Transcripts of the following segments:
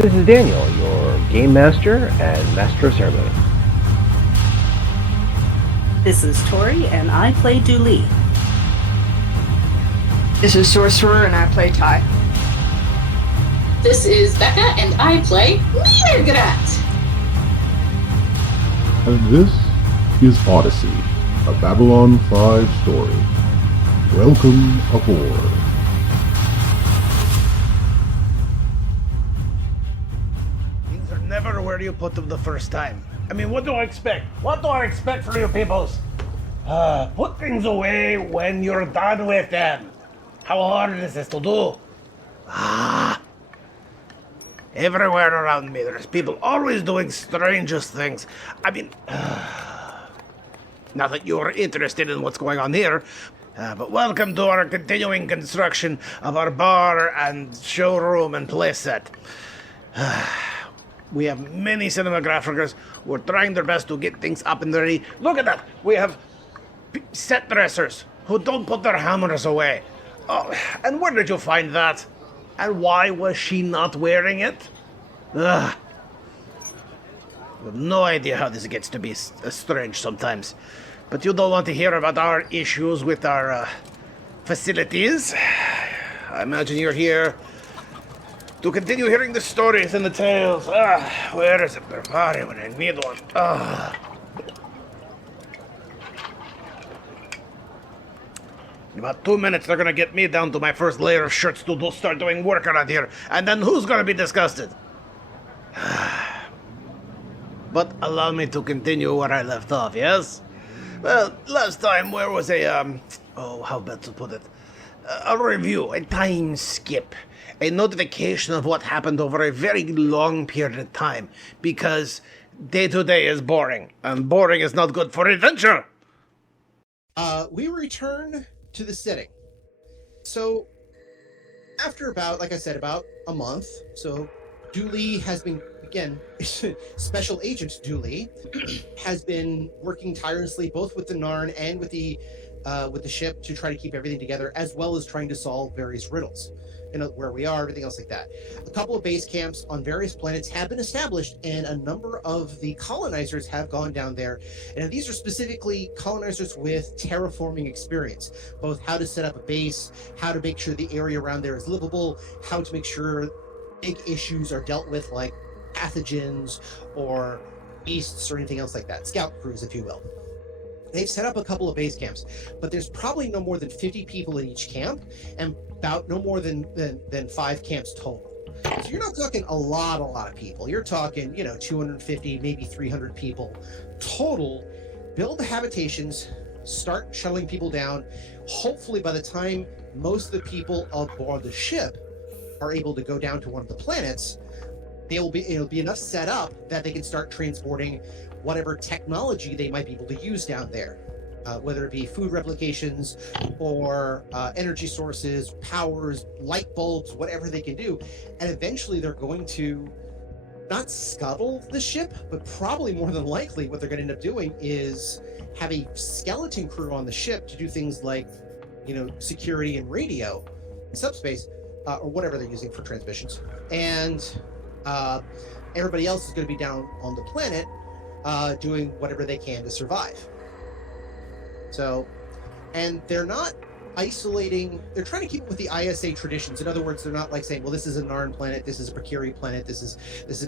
This is Daniel, your Game Master and Master of Ceremony. This is Tori, and I play Dooley. This is Sorcerer, and I play Ty. This is Becca, and I play mrrr'grr'rat. And this is Odyssey, a Babylon 5 story. Welcome aboard. Things are never where you put them the first time. I mean, what do I expect? What do I expect from you peoples? Put things away when you're done with them. How hard is this to do? Everywhere around me, there's people always doing strangest things. I mean, not that you're interested in what's going on here, but welcome to our continuing construction of our bar and showroom and playset. We have many cinematographers who are trying their best to get things up and ready. Look at that! We have set dressers who don't put their hammers away. Oh, and where did you find that? And why was she not wearing it? I have no idea how this gets to be strange sometimes. But you don't want to hear about our issues with our facilities. I imagine you're here to continue hearing the stories and the tales. Where is it? Party when I need one. In about 2 minutes, they're gonna get me down to my first layer of shirts to start doing work around here. And then who's gonna be disgusted? But allow me to continue where I left off, yes? Well, last time, where was how best to put it? A review, a time skip. A notification of what happened over a very long period of time. Because day-to-day is boring. And boring is not good for adventure. We return to the setting. So, after about a month, so Dooley has been, again, Special Agent Dooley has been working tirelessly both with the Narn and with the ship to try to keep everything together, as well as trying to solve various riddles. Where we are, everything else like that. A couple of base camps on various planets have been established, and a number of the colonizers have gone down there. And these are specifically colonizers with terraforming experience, both how to set up a base, how to make sure the area around there is livable, how to make sure big issues are dealt with, like pathogens or beasts or anything else like that. Scout crews, if you will. They've set up a couple of base camps, but there's probably no more than 50 people in each camp, and about no more than 5 camps total. So you're not talking a lot of people. You're talking, 250, maybe 300 people total. Build the habitations, start shuttling people down. Hopefully by the time most of the people aboard the ship are able to go down to one of the planets, it'll be enough set up that they can start transporting whatever technology they might be able to use down there, whether it be food replications or energy sources, powers, light bulbs, whatever they can do. And eventually they're going to not scuttle the ship, but probably more than likely what they're going to end up doing is have a skeleton crew on the ship to do things like, security and radio in subspace, or whatever they're using for transmissions. And everybody else is going to be down on the planet doing whatever they can to survive. So, and they're not isolating, they're trying to keep it with the ISA traditions. In other words, they're not like saying, well, this is a Narn planet, this is a Prekiri planet, this is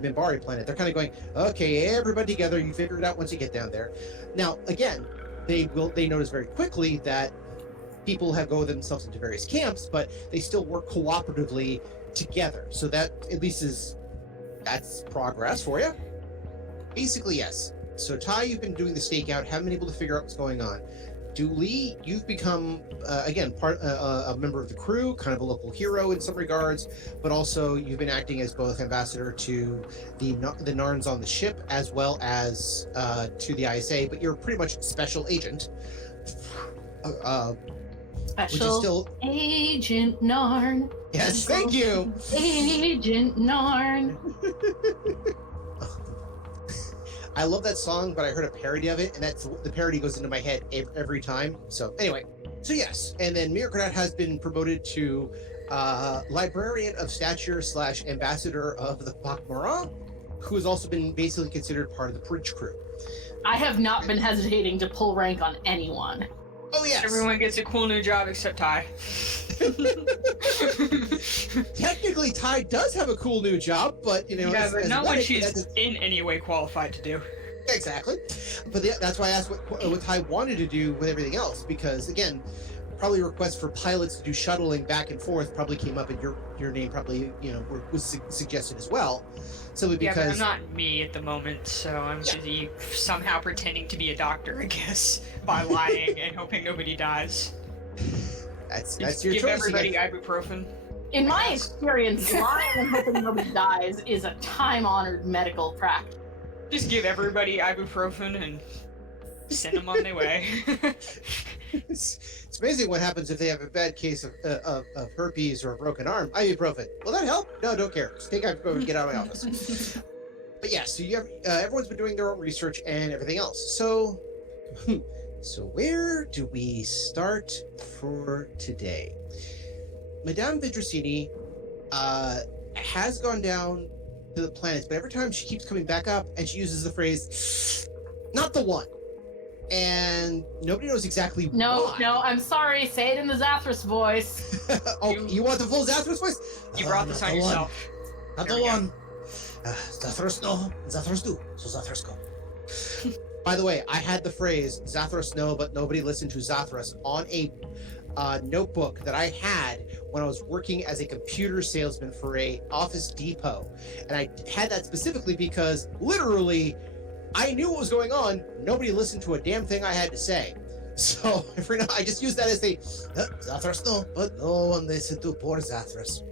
Minbari planet. They're kind of going, okay, everybody together, you figure it out once you get down there. Now, again, they notice very quickly that people have go themselves into various camps, but they still work cooperatively together. So that at least that's progress for you. Basically, yes. So Ty, you've been doing the stakeout, haven't been able to figure out what's going on. Dooley, you've become, again, a member of the crew, kind of a local hero in some regards, but also you've been acting as both ambassador to the Narns on the ship as well as to the ISA, but you're pretty much special agent. Special Agent Narn. Yes, thank you. Agent Narn. I love that song, but I heard a parody of it, and the parody goes into my head every time. So anyway, so yes, and then mrrr'grr'rat has been promoted to librarian of stature / ambassador of the pak'ma'ra, who has also been basically considered part of the bridge crew. I have not been hesitating to pull rank on anyone. Oh yes, Everyone gets a cool new job except Ty. Technically, Ty does have a cool new job, but Yeah, but not what she's that's in any way qualified to do. exactly. But that's why I asked what Ty wanted to do with everything else, because again, probably requests for pilots to do shuttling back and forth probably came up, and your name probably was suggested as well. Simply Yeah, because but I'm not me at the moment, so I'm busy somehow pretending to be a doctor, I guess, by lying and hoping nobody dies. that's Just your give choice. everybody ibuprofen. In my experience, lying and hoping nobody dies is a time-honored medical practice. Just give everybody ibuprofen and send them on their way. It's amazing what happens if they have a bad case of herpes or a broken arm. Ibuprofen. Will that help? No, don't care. Just take ibuprofen and get out of my office. But yeah, so you have everyone's been doing their own research and everything else. So, so where do we start for today? Madame Vidrosini has gone down to the planets, but every time she keeps coming back up, and she uses the phrase, "Not the one." And nobody knows exactly why. No, I'm sorry. Say it in the Zathras voice. Oh, you want the full Zathras voice? You brought this on yourself. Not There the we go. one. Zathras no, Zathras do, so Zathras go. By the way, I had the phrase Zathras no, but nobody listened to Zathras on a notebook that I had when I was working as a computer salesman for a Office Depot. And I had that specifically because literally I knew what was going on. Nobody listened to a damn thing I had to say. So I just used that as a Zathras no, but no one listened to poor Zathras.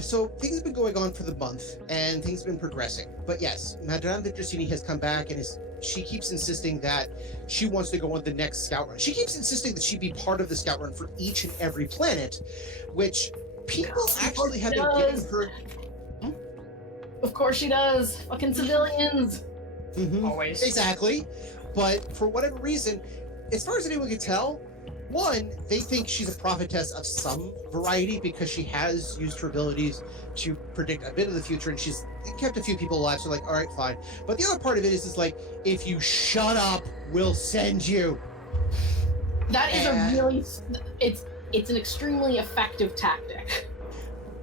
So things have been going on for the month, and things have been progressing. But yes, Madame Vidrosini has come back, and she keeps insisting that she wants to go on the next scout run. She keeps insisting that she be part of the scout run for each and every planet, which people actually have been giving her. Of course she does. Fucking civilians. Always. Exactly. But for whatever reason, as far as anyone can tell, one, they think she's a prophetess of some variety because she has used her abilities to predict a bit of the future, and she's kept a few people alive, so like, all right, fine. But the other part of it is like, if you shut up, we'll send you. That is a really... It's an extremely effective tactic.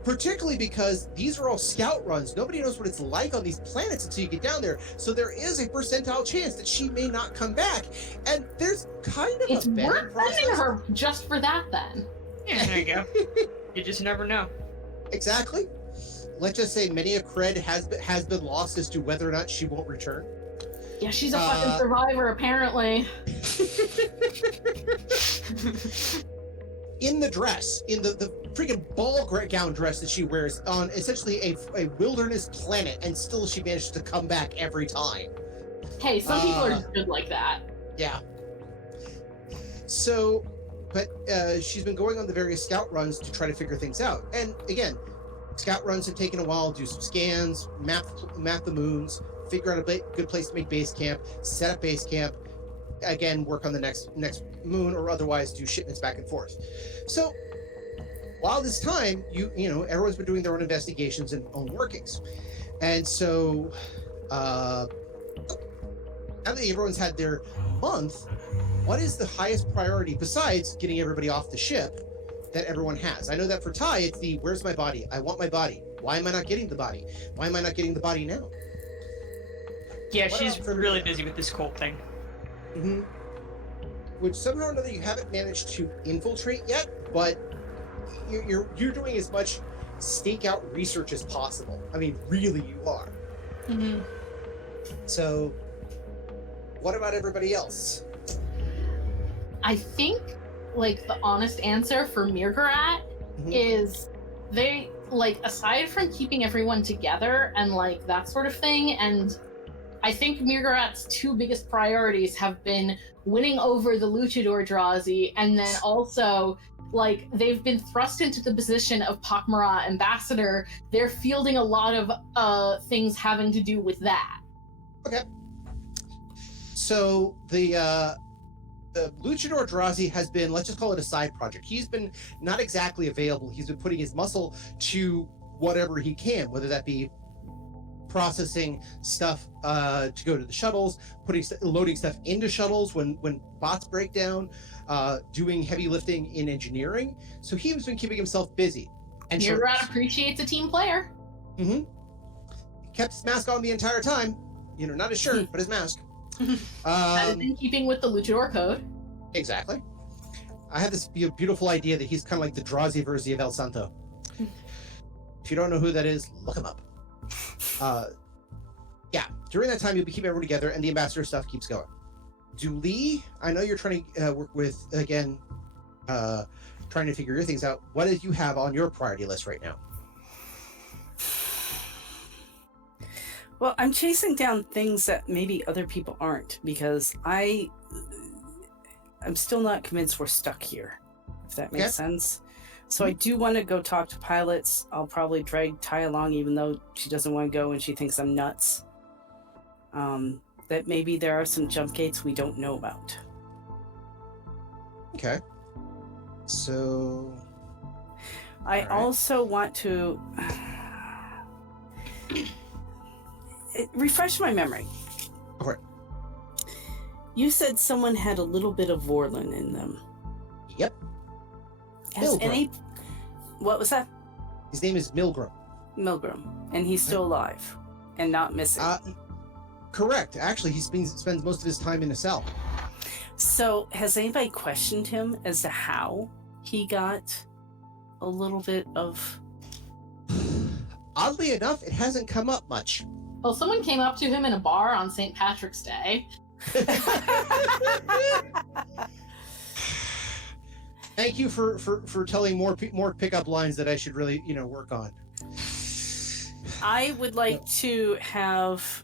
Particularly because these are all scout runs. Nobody knows what it's like on these planets until you get down there. So there is a percentile chance that she may not come back. And there's kind of It's a vetting worth sending process. her just for that, then. Yeah, there you go. You just never know. Exactly. Let's just say many a cred has been lost as to whether or not she won't return. Yeah, she's a fucking survivor, apparently. In the dress, in the freaking ball gown dress that she wears on essentially a wilderness planet, and still she manages to come back every time. Hey, some people are good like that. Yeah. So, but she's been going on the various scout runs to try to figure things out. And again, scout runs have taken a while. Do some scans, map the moons, figure out a good place to make base camp, set up base camp. Again, work on the next moon, or otherwise do shipments back and forth. So, while this time, you know, everyone's been doing their own investigations and own workings, and so now that everyone's had their month, what is the highest priority besides getting everybody off the ship that everyone has? I know that for Ty, it's the where's my body? I want my body. Why am I not getting the body? Why am I not getting the body now? Yeah, What she's about for really Lena? busy with this cult thing. Which somehow or another you haven't managed to infiltrate yet, but you're doing as much stakeout research as possible. I mean, really, you are. So, what about everybody else? I think, like, the honest answer for mrr'r'grr'rat is they, like, aside from keeping everyone together and, like, that sort of thing, and I think mrr'grr'rat's two biggest priorities have been winning over the luchador Drazi, and then also, like, they've been thrust into the position of pak'ma'ra ambassador. They're fielding a lot of things having to do with that. Okay. So the Luchador Drazi has been, let's just call it a side project. He's been not exactly available. He's been putting his muscle to whatever he can, whether that be processing stuff to go to the shuttles, loading stuff into shuttles when bots break down, doing heavy lifting in engineering. So he's been keeping himself busy. And mrr'grr'rat appreciates a team player. He kept his mask on the entire time. Not his shirt, but his mask. That is in keeping with the Luchador code. Exactly. I have this beautiful idea that he's kind of like the Drazi version of El Santo. If you don't know who that is, look him up. During that time, you'll be keeping everyone together, and the ambassador stuff keeps going. Dooley, I know you're trying to work with, again, trying to figure your things out. What do you have on your priority list right now? Well, I'm chasing down things that maybe other people aren't, because I'm still not convinced we're stuck here, if that makes sense. So I do want to go talk to pilots. I'll probably drag Ty along, even though she doesn't want to go and she thinks I'm nuts. That maybe there are some jump gates we don't know about. Okay. So... I also want to... refresh my memory. Go for it. You said someone had a little bit of Vorlin in them. Yep. Has Milgram. any... What was that? His name is Milgram. Milgram. And he's still alive. And not missing. Correct. Actually, he spends most of his time in a cell. So, has anybody questioned him as to how he got a little bit of... Oddly enough, it hasn't come up much. Well, someone came up to him in a bar on St. Patrick's Day. Thank you for telling more pickup lines that I should really work on. I would like to have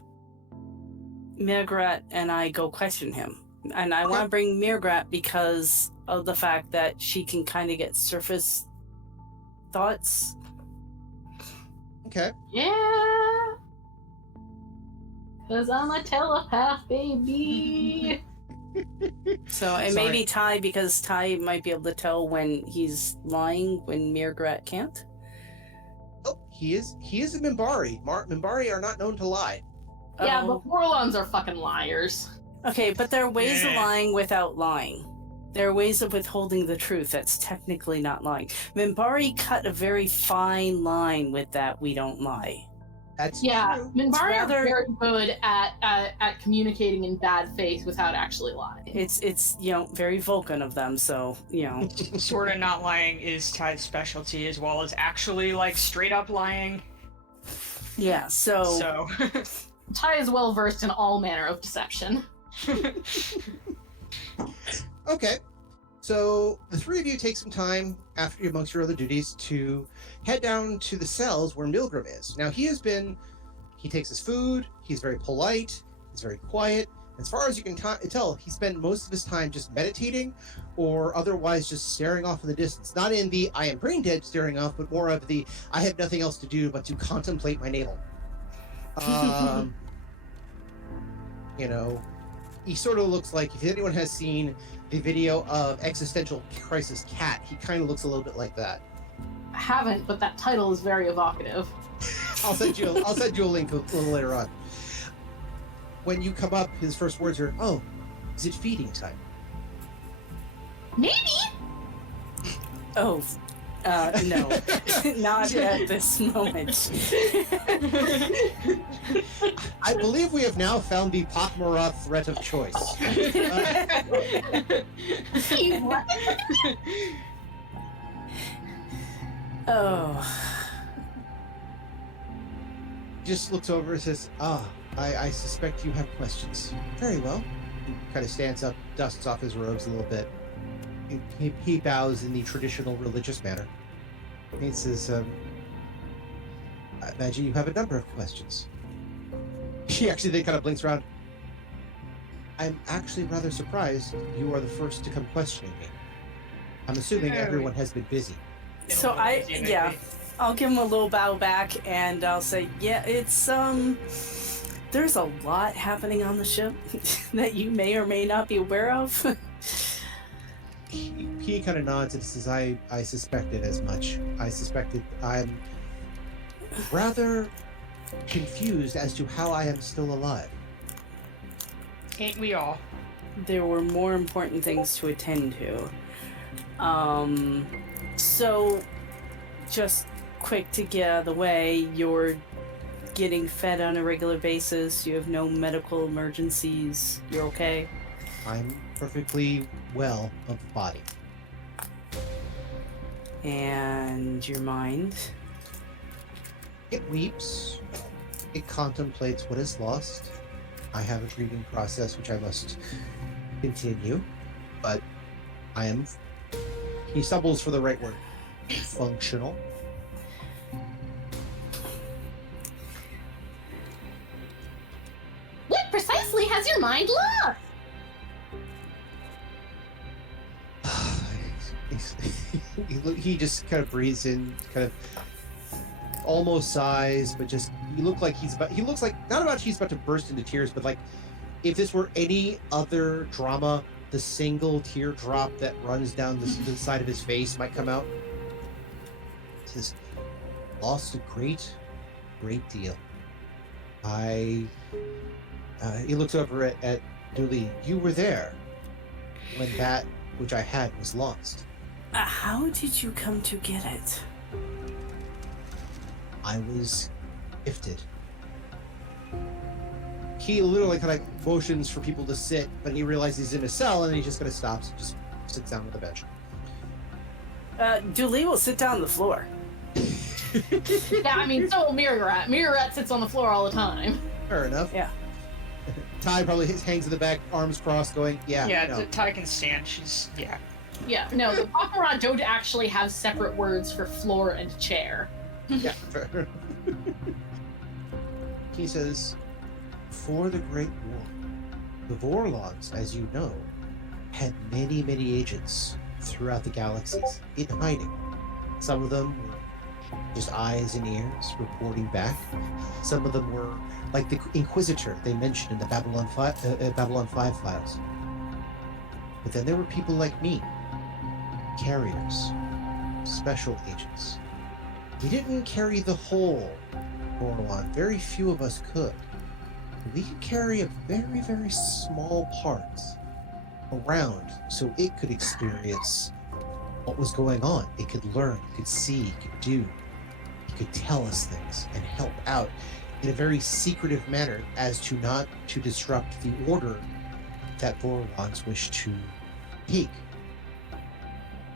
mrr'grr'rat and I go question him. And I want to bring mrr'grr'rat because of the fact that she can kind of get surface thoughts. Okay. Yeah. Because I'm a telepath, baby. So it may be Ty, because Ty might be able to tell when he's lying when mrr'grr'rat can't. Oh, he is a Minbari. Minbari are not known to lie. Yeah, but Vorlons are fucking liars. Okay, but there are ways of lying without lying. There are ways of withholding the truth that's technically not lying. Minbari cut a very fine line with that we don't lie. That's true. Minbari are rather- very good at communicating in bad faith without actually lying. It's very Vulcan of them, so, Sort of not lying is Ty's specialty, as well as actually, straight up lying. Yeah, So... Ty is well versed in all manner of deception. Okay. So the three of you take some time after amongst your other duties to head down to the cells where Milgram is. Now he takes his food, he's very polite, he's very quiet. As far as you can tell, he spent most of his time just meditating or otherwise just staring off in the distance. Not in the I am brain dead staring off, but more of the I have nothing else to do but to contemplate my navel. He sort of looks like, if anyone has seen the video of Existential Crisis Cat, he kind of looks a little bit like that. I haven't, but that title is very evocative. I'll send you a link a little later on. When you come up, his first words are, "Oh, is it feeding time?" Maybe. Oh, no, not at this moment. I believe we have now found the pak'ma'ra threat of choice. Just looks over and says, I suspect you have questions. Very well. He kind of stands up, dusts off his robes a little bit. He bows in the traditional religious manner. He says, I imagine you have a number of questions. She actually then kind of blinks around. I'm actually rather surprised you are the first to come questioning me. I'm assuming everyone has been busy. So I'll give him a little bow back and I'll say, it's, there's a lot happening on the ship that you may or may not be aware of. he kind of nods and says, I suspected as much. I'm rather confused as to how I am still alive. Ain't we all? There were more important things to attend to. So, just quick to get out of the way, you're getting fed on a regular basis, you have no medical emergencies, you're okay? I'm perfectly well of the body. And your mind? It weeps. It contemplates what is lost. I have a grieving process which I must continue, but I am... He stumbles for the right word. Functional. What precisely has your mind lost? He just kind of breathes in, kind of almost sighs, but just he looks like not about he's about to burst into tears, but like if this were any other drama, the single teardrop that runs down the side of his face might come out. He says, lost a great deal. He looks over at Dooley. You were there when that which I had was lost. How did you come to get it? I was gifted. He literally kind of motions for people to sit, but he realizes he's in a cell, and he just kind of stops and just sits down on the bench. Dooley will sit down on the floor. Yeah, I mean, so will mrr'grr'rat. mrr'grr'rat sits on the floor all the time. Fair enough. Yeah. Ty probably hangs in the back, arms crossed, going, yeah. Yeah, no. Ty can stand. She's, yeah. Yeah, no, the pak'ma'ra don't actually have separate words for floor and chair. Yeah, fair. He says, before the Great War, the Vorlons, as you know, had many, many agents throughout the galaxies in hiding. Some of them were just eyes and ears reporting back. Some of them were like the Inquisitor they mentioned in the Babylon 5 files. But then there were people like me, carriers, special agents. We didn't carry the whole Vorlon. Very few of us could. We could carry a very, very small part around so it could experience what was going on. It could learn, it could see, it could do. It could tell us things and help out in a very secretive manner as to not to disrupt the order that Vorlons wish to take.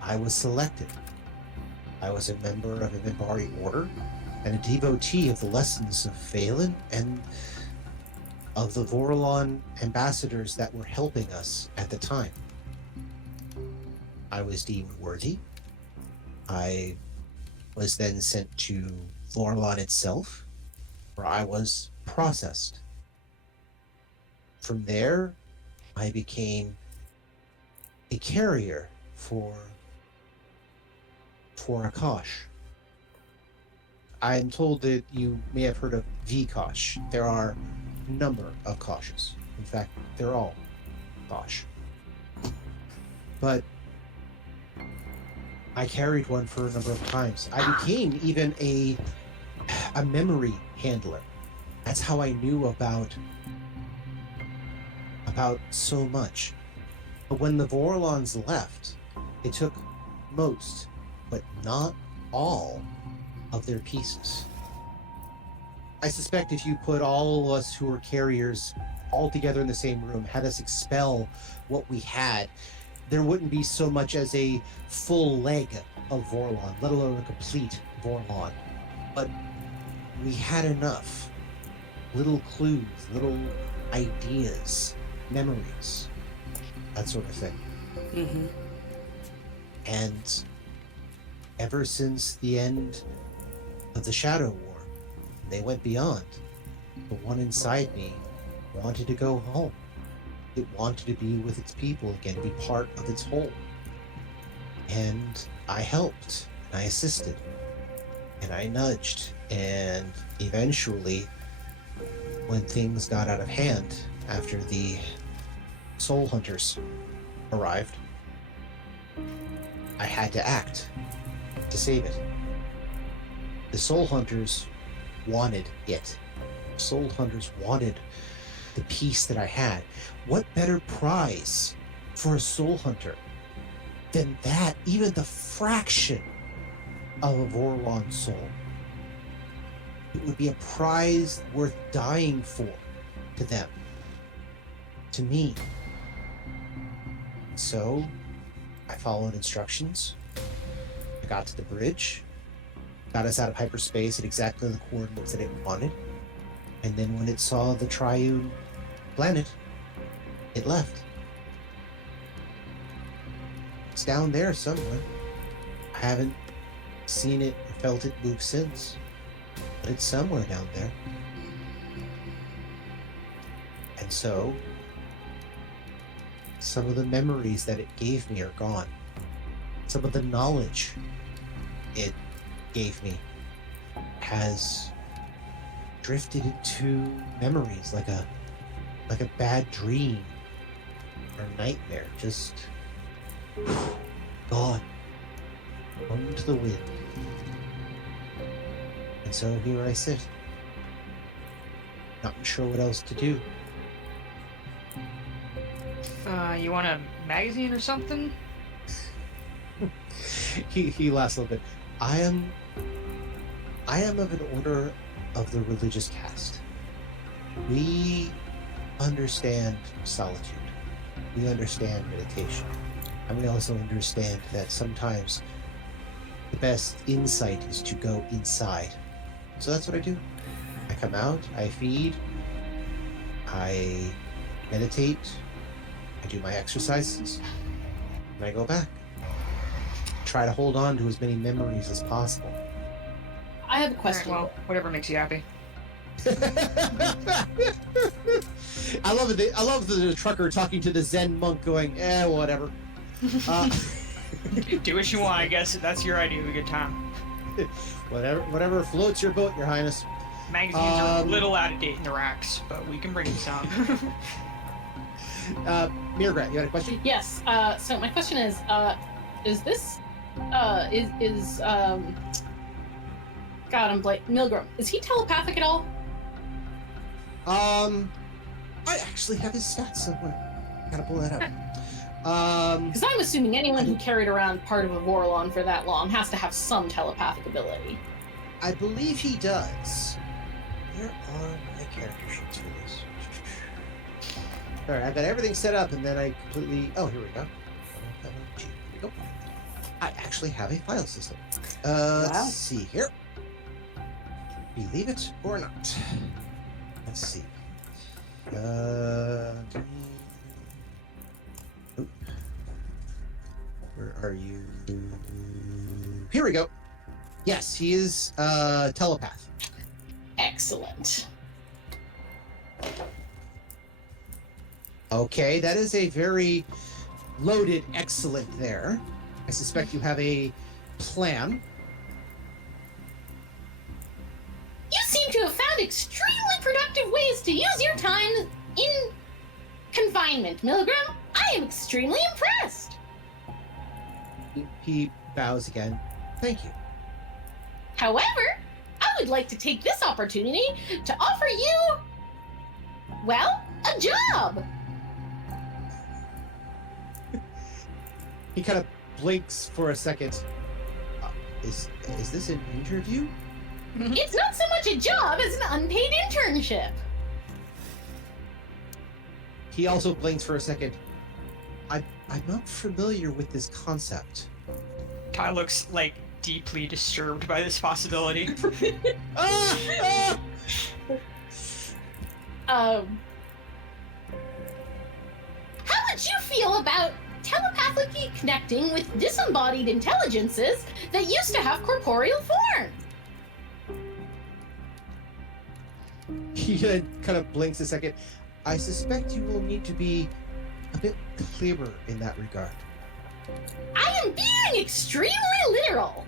I was selected. I was a member of a Minbari order and a devotee of the lessons of Phelan and of the Vorlon ambassadors that were helping us at the time. I was deemed worthy. I was then sent to Vorlon itself, where I was processed. From there, I became a carrier for Akash. I am told that you may have heard of Vkosh. There are a number of Koshes. In fact, they're all Kosh. But I carried one for a number of times. I became even a memory handler. That's how I knew about so much. But when the Vorlons left, it took most, but not all, of their pieces. I suspect if you put all of us who were carriers all together in the same room, had us expel what we had, there wouldn't be so much as a full leg of Vorlon, let alone a complete Vorlon. But we had enough. Little clues, little ideas, memories, that sort of thing. Mm-hmm. And ever since the end of the Shadow War, they went beyond. The one inside me wanted to go home. It wanted to be with its people again, be part of its whole. And I helped, and I assisted, and I nudged, and eventually, when things got out of hand after the Soul Hunters arrived, I had to act to save it. The Soul Hunters wanted it. Soul Hunters wanted the piece that I had. What better prize for a Soul Hunter than that, even the fraction of a Vorlon soul? It would be a prize worth dying for to them, to me. So, I followed instructions. I got to the bridge, got us out of hyperspace at exactly the coordinates that it wanted, and then when it saw the triune planet, it left. It's down there somewhere. I haven't seen it or felt it move since, but it's somewhere down there. And so, some of the memories that it gave me are gone. Some of the knowledge it gave me has drifted into memories like a bad dream or nightmare, just gone, thrown to the wind. And so here I sit, not sure what else to do. You want a magazine or something? He laughs a little bit. I am of an order of the religious caste. We understand solitude. We understand meditation. And we also understand that sometimes the best insight is to go inside. So that's what I do. I come out, I feed, I meditate, I do my exercises, and I go back. Try to hold on to as many memories as possible. I have a question. Well, whatever makes you happy. I love it. I love the trucker talking to the Zen monk going, whatever. Do what you want, I guess. That's your idea of a good time. Whatever floats your boat, Your Highness. Magazines are a little out of date in the racks, but we can bring them some. mrr'grr'rat, you had a question? Yes. So my question is this God, I'm blank. Milgram, is he telepathic at all? I actually have his stats somewhere. Gotta pull that up. Because I'm assuming anyone who carried around part of a Vorlon for that long has to have some telepathic ability. I believe he does. Where are my character sheets for this? Alright, I've got everything set up and then I completely... Oh, here we go. Here we go. I actually have a file system. Let's see here. Believe it or not. Let's see. Where are you? Here we go. Yes, he is telepath. Excellent. Okay, that is a very loaded excellent there. I suspect you have a plan. You seem to have found extremely productive ways to use your time in confinement, Milgram. I am extremely impressed. He bows again. Thank you. However, I would like to take this opportunity to offer you, well, a job. He kind of blinks for a second. Is this an interview? It's not so much a job as an unpaid internship. He also blinks for a second. I'm not familiar with this concept. Ty looks, like, deeply disturbed by this possibility. How would you feel about telepathically connecting with disembodied intelligences that used to have corporeal form? He kind of blinks a second. I suspect you will need to be a bit clearer in that regard. I am being extremely literal.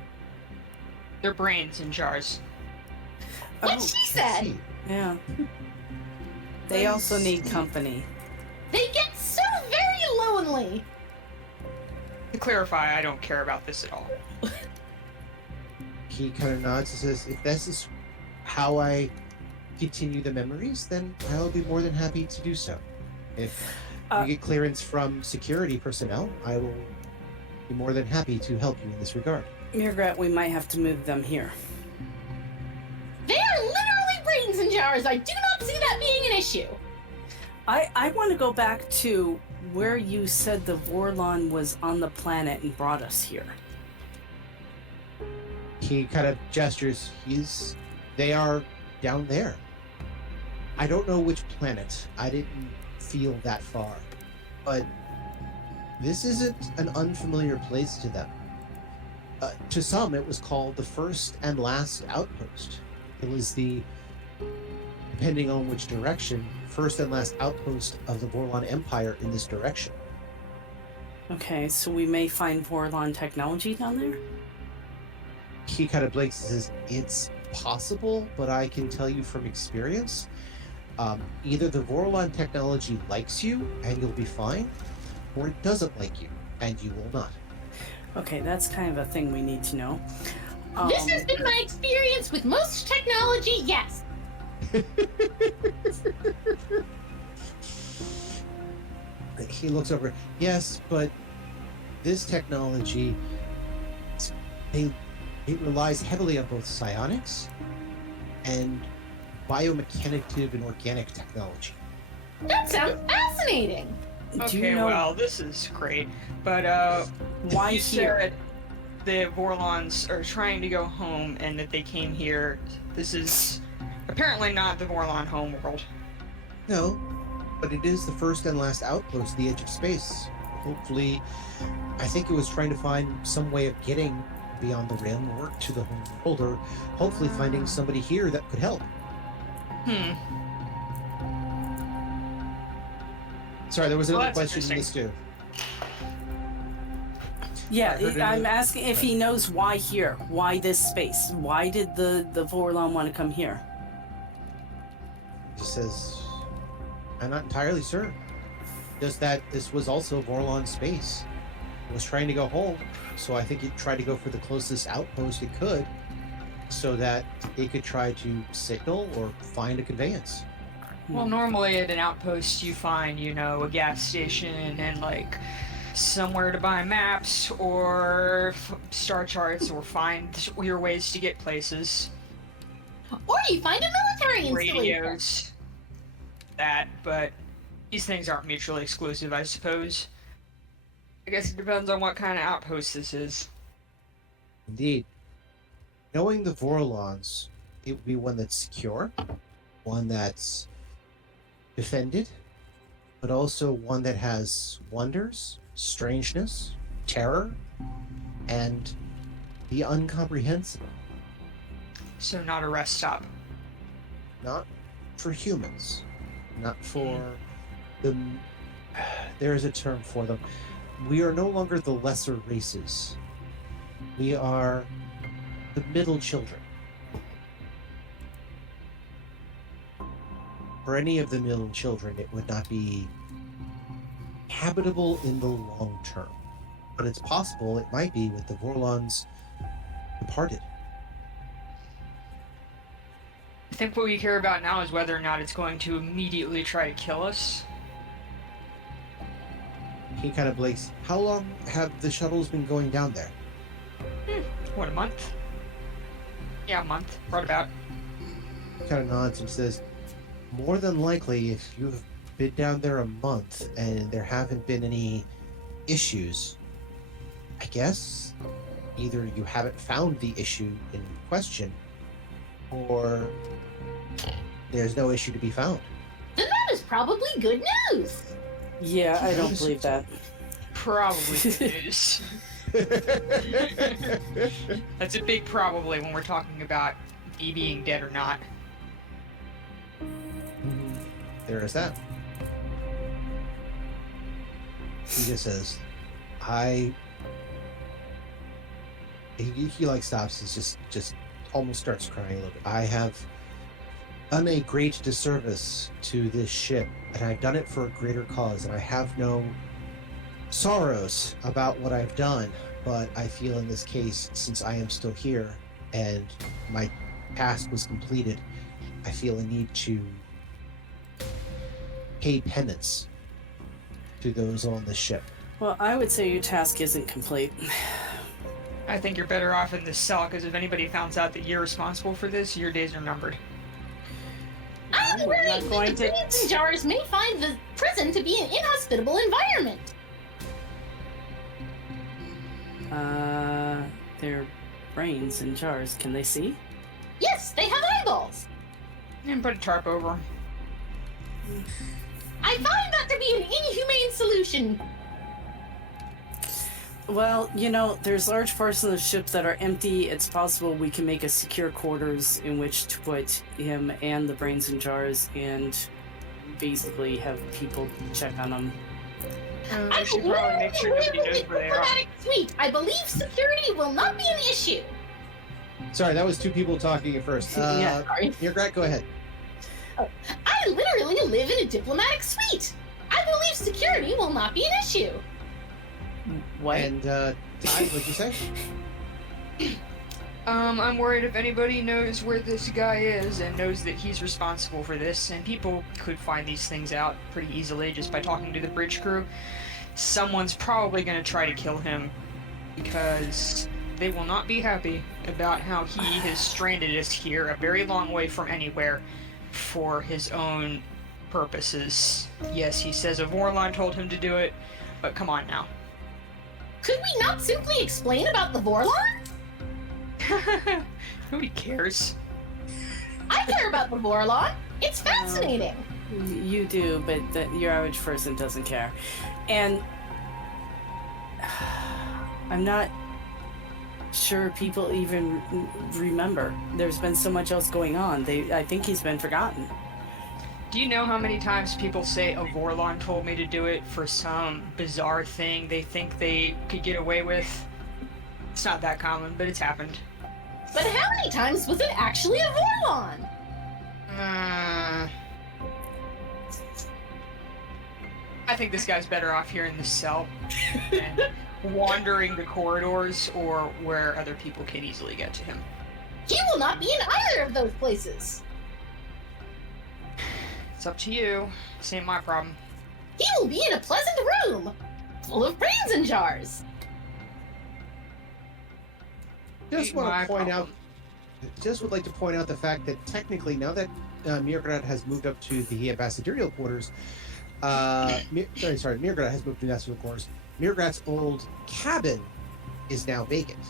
Their brains in jars. What she said. See. Yeah. They also need company. They get so very lonely. To clarify, I don't care about this at all. He kind of nods and says, if this is how I continue the memories, then I'll be more than happy to do so. If you get clearance from security personnel, I will be more than happy to help you in this regard. mrr'grr'rat, we might have to move them here. They are literally brains in jars. I do not see that being an issue. I want to go back to where you said the Vorlon was on the planet and brought us here. He kind of gestures. They are down there. I don't know which planet. I didn't feel that far. But this isn't an unfamiliar place to them. To some, it was called the first and last outpost. It was the, depending on which direction, first and last outpost of the Vorlon Empire in this direction. Okay, so we may find Vorlon technology down there? He kind of blinks and says, it's possible, but I can tell you from experience, either the Vorlon technology likes you and you'll be fine, or it doesn't like you and you will not. Okay, that's kind of a thing we need to know. This has been my experience with most technology, yes. He looks over. Yes, but this technology, it relies heavily on both psionics and biomechanical and organic technology. That sounds fascinating. Do Okay, you know well, this is great. But, why you here? said the Vorlons are trying to go home and that they came here. This is apparently not the Vorlon homeworld. No, but it is the first and last outpost, the edge of space. Hopefully, I think it was trying to find some way of getting beyond the rim or to the home world, or hopefully finding somebody here that could help. Sorry, there was Well, another that's question in this too. Yeah, I heard I'm another- asking if he knows why here. Why this space? Why did the Vorlon want to come here? He says, I'm not entirely sure. Just that this was also Vorlon space. It was trying to go home, so I think it tried to go for the closest outpost it could, so that it could try to signal or find a conveyance. Well, normally at an outpost you find, a gas station and, somewhere to buy maps or star charts or find your ways to get places. Or you find a military installation. Radios. But these things aren't mutually exclusive, I suppose. I guess it depends on what kind of outpost this is. Indeed. Knowing the Vorlons, it would be one that's secure, one that's defended, but also one that has wonders, strangeness, terror, and the incomprehensible. So not a rest stop. Not for humans, not for the... There is a term for them. We are no longer the lesser races. We are the middle children. For any of the middle children, it would not be habitable in the long term. But it's possible it might be with the Vorlons departed. I think what we care about now is whether or not it's going to immediately try to kill us. He kind of blinks. How long have the shuttles been going down there? What, a month? Yeah, a month. Right about. Kind of nods and says, more than likely, if you've been down there a month and there haven't been any issues, I guess either you haven't found the issue in question, or there's no issue to be found. Then that is probably good news. Yeah, I don't believe that. Probably good news. That's a big probably when we're talking about me being dead or not. There is that. He just says, he stops and just almost starts crying a little bit. I have done a great disservice to this ship, and I've done it for a greater cause, and I have no sorrows about what I've done, but I feel in this case, since I am still here and my task was completed, I feel a need to pay penance to those on the ship. Well, I would say your task isn't complete. I think you're better off in this cell, because if anybody finds out that you're responsible for this, your days are numbered. I'm I'm worried not that going the to- brains and jars may find the prison to be an inhospitable environment. Their brains in jars. Can they see? Yes, they have eyeballs. And put a tarp over 'em. I find that to be an inhumane solution. Well, there's large parts of the ship that are empty. It's possible we can make a secure quarters in which to put him and the brains in jars and basically have people check on them. We should probably make sure nobody knows where they are. Diplomatic suite. I believe security will not be an issue. Sorry, that was two people talking at first. Yeah. Sorry. Mrrr'grr'rat, go ahead. I literally live in a diplomatic suite. I believe security will not be an issue. What? And, Ty, what'd you say? I'm worried if anybody knows where this guy is and knows that he's responsible for this, and people could find these things out pretty easily just by talking to the bridge crew. Someone's probably going to try to kill him because they will not be happy about how he has stranded us here a very long way from anywhere for his own purposes. Yes, he says a Vorlon told him to do it, but come on now. Could we not simply explain about the Vorlon? Nobody cares. I care about the Vorlon. It's fascinating. You do, but your average person doesn't care. And I'm not sure people even remember. There's been so much else going on. I think he's been forgotten. Do you know how many times people say a Vorlon told me to do it for some bizarre thing they think they could get away with? It's not that common, but it's happened. But how many times was it actually a Vorlon? I think this guy's better off here in this cell than wandering the corridors or where other people can easily get to him. He will not be in either of those places. It's up to you. This ain't my problem. He will be in a pleasant room, full of brains and jars. Just Ain't want my to point problem. out, just would like to point out the fact that technically, now that mrrr'grr'rat has moved up to the ambassadorial quarters, mrrr'grr'rat has moved to the ambassadorial quarters. mrrr'grat's old cabin is now vacant.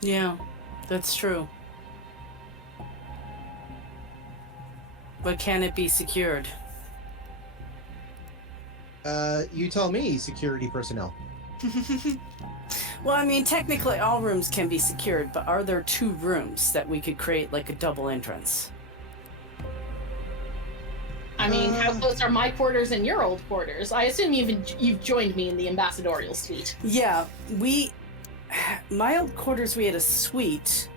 Yeah, that's true. But can it be secured? You tell me, security personnel. Well, I mean, technically all rooms can be secured, but are there two rooms that we could create like a double entrance? I mean, how close are my quarters and your old quarters? I assume you've joined me in the ambassadorial suite. Yeah, my old quarters, we had a suite.